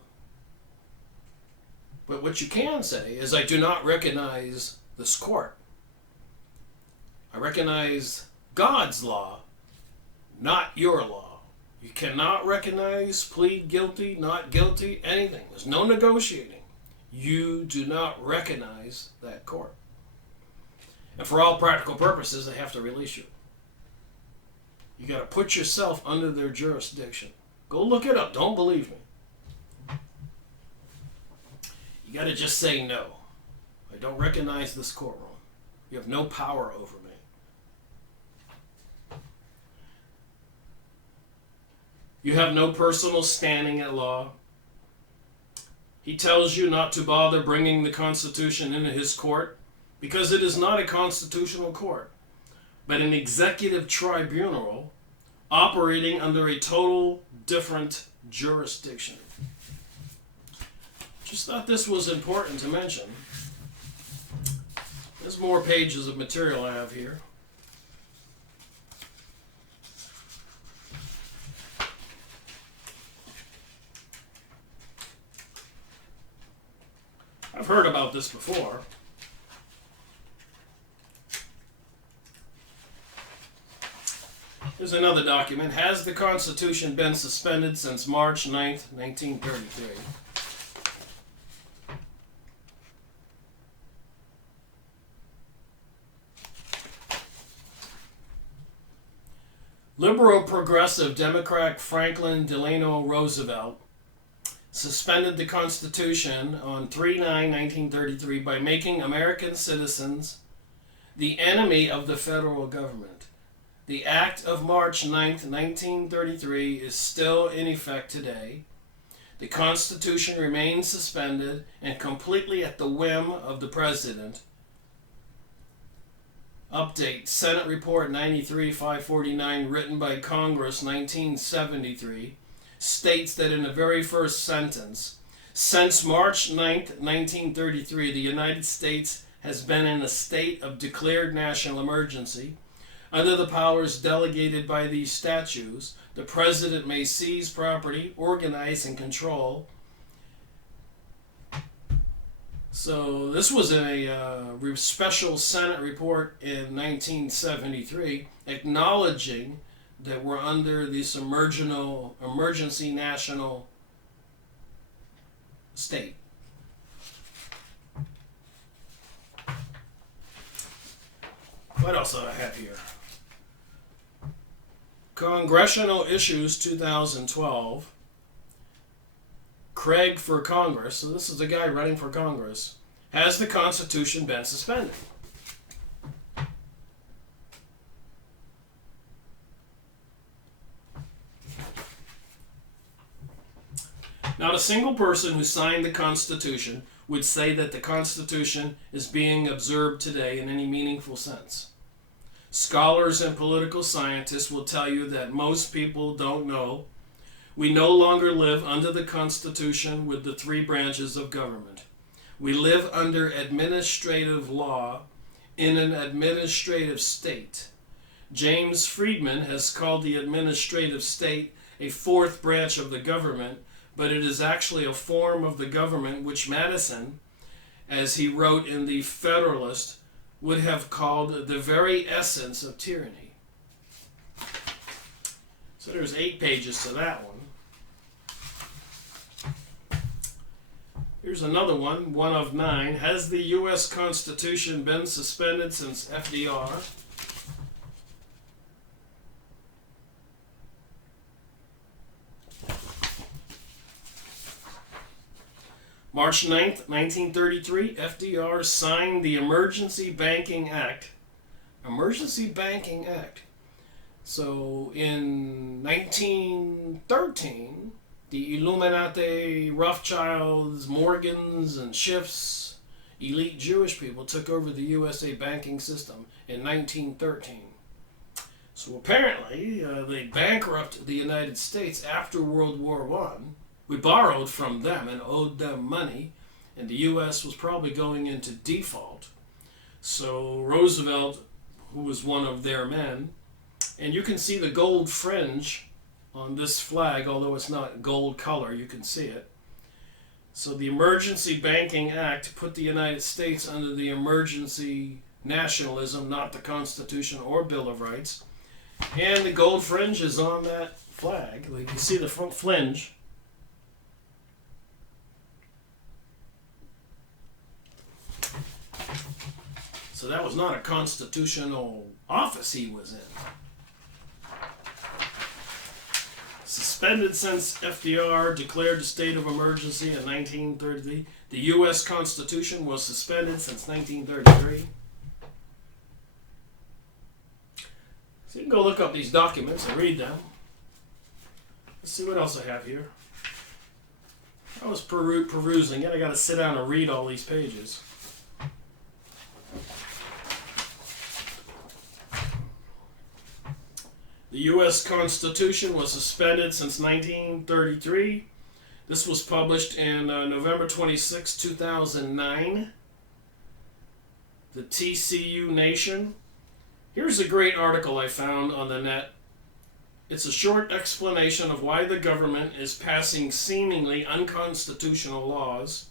But what you can say is, I do not recognize this court. I recognize God's law, not your law. You cannot recognize, plead guilty, not guilty, anything. There's no negotiating. You do not recognize that court. And for all practical purposes, they have to release you. You got to put yourself under their jurisdiction. Go look it up. Don't believe me. You got to just say no. I don't recognize this courtroom. You have no power over me. You have no personal standing at law. He tells you not to bother bringing the Constitution into his court because it is not a constitutional court, but an executive tribunal operating under a total different jurisdiction. Just thought this was important to mention. There's more pages of material I have here. I've heard about this before. Here's another document. Has the Constitution been suspended since March 9th, 1933? Liberal progressive Democrat Franklin Delano Roosevelt suspended the Constitution on 3/9/1933 by making American citizens the enemy of the federal government. The Act of March 9th, 1933 is still in effect today. The Constitution remains suspended and completely at the whim of the President. Update, Senate Report 93-549, written by Congress 1973, states that in the very first sentence, since March 9th, 1933, the United States has been in a state of declared national emergency. Under the powers delegated by these statutes, the President may seize property, organize, and control. So this was a special Senate report in 1973 acknowledging that we're under this emergency national state. What else do I have here? Congressional Issues 2012. Craig for Congress. So this is a guy running for Congress. Has the Constitution been suspended? Not a single person who signed the Constitution would say that the Constitution is being observed today in any meaningful sense. Scholars and political scientists will tell you that most people don't know. We no longer live under the Constitution with the three branches of government. We live under administrative law in an administrative state. James Friedman has called the administrative state a fourth branch of the government, but it is actually a form of the government which Madison, as he wrote in The Federalist, would have called the very essence of tyranny. So there's 8 pages to that one. Here's another one, one of 9. Has the U.S. Constitution been suspended since FDR? March 9th, 1933, FDR signed the Emergency Banking Act. Emergency Banking Act. So in 1913, the Illuminati, Rothschilds, Morgans, and Schiffs elite Jewish people took over the USA banking system in 1913. So apparently, they bankrupted the United States after World War I. We borrowed from them and owed them money, and the U.S. was probably going into default. So Roosevelt, who was one of their men, and you can see the gold fringe on this flag, although it's not gold color, you can see it. So the Emergency Banking Act put the United States under the emergency nationalism, not the Constitution or Bill of Rights. And the gold fringe is on that flag. Like you see the front fringe. So that was not a constitutional office he was in. Suspended since FDR declared the state of emergency in 1933. The U.S. Constitution was suspended since 1933. So you can go look up these documents and read them. Let's see what else I have here. I was perusing it. I got to sit down and read all these pages. The U.S. Constitution was suspended since 1933. This was published in November 26, 2009. The TCU Nation. Here's a great article I found on the net. It's a short explanation of why the government is passing seemingly unconstitutional laws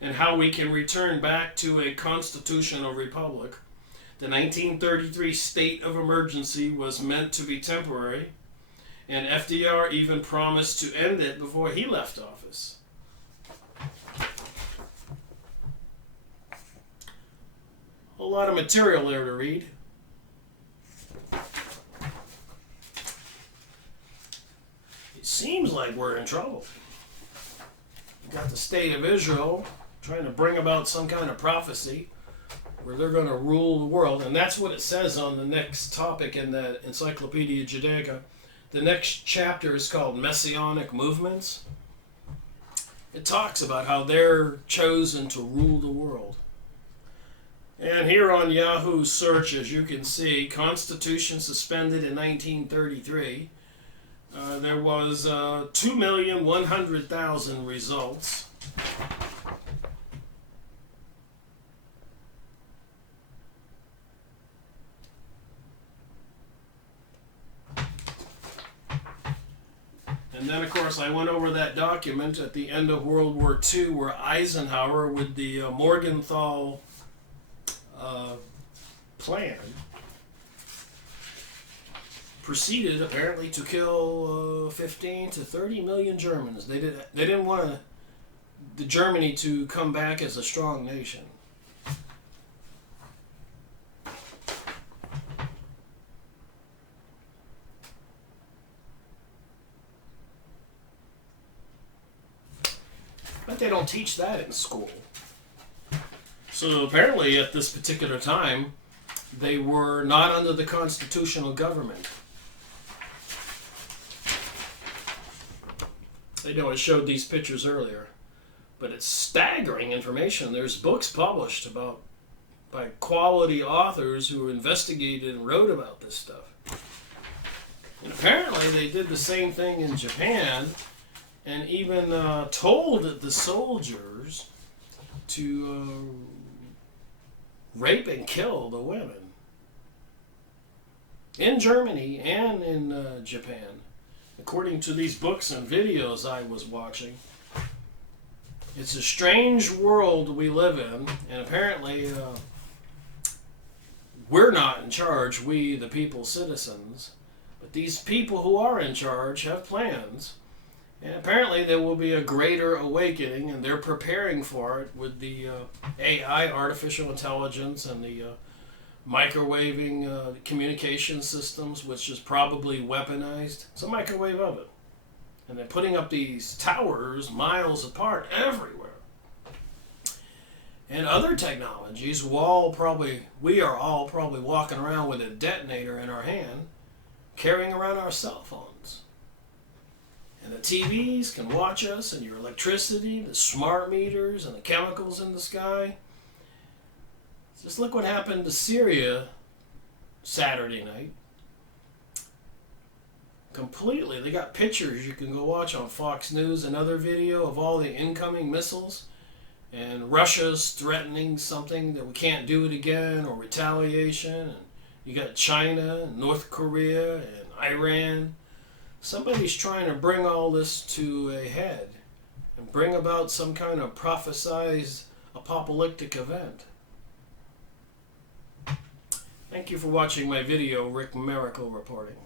and how we can return back to a constitutional republic. The 1933 state of emergency was meant to be temporary, and FDR even promised to end it before he left office. A whole lot of material there to read. It seems like we're in trouble. You got the state of Israel trying to bring about some kind of prophecy where they're going to rule the world. And that's what it says on the next topic in the Encyclopaedia Judaica. The next chapter is called Messianic Movements. It talks about how they're chosen to rule the world. And here on Yahoo search, as you can see, Constitution suspended in 1933. There was 2,100,000 results. And then, of course, I went over that document at the end of World War II where Eisenhower, with the Morgenthau plan, proceeded apparently to kill 15 to 30 million Germans. They didn't want the Germany to come back as a strong nation. But they don't teach that in school. So apparently at this particular time, they were not under the constitutional government. I know I showed these pictures earlier, but it's staggering information. There's books published by quality authors who investigated and wrote about this stuff. And apparently they did the same thing in Japan, and even told the soldiers to rape and kill the women in Germany and in Japan, according to these books and videos I was watching. It's a strange world we live in, and apparently we're not in charge, we the people, citizens, but these people who are in charge have plans. And apparently there will be a greater awakening, and they're preparing for it with the AI, artificial intelligence, and the microwaving communication systems, which is probably weaponized. It's a microwave oven. And they're putting up these towers miles apart everywhere. And other technologies, we are all probably walking around with a detonator in our hand, carrying around our cell phones. And the TVs can watch us, and your electricity, the smart meters, and the chemicals in the sky. Just look what happened to Syria Saturday night. Completely. They got pictures you can go watch on Fox News, another video of all the incoming missiles. And Russia's threatening something that we can't do it again, or retaliation. And you got China and North Korea and Iran. Somebody's trying to bring all this to a head and bring about some kind of prophesized apocalyptic event. Thank you for watching my video, Rick Miracle reporting.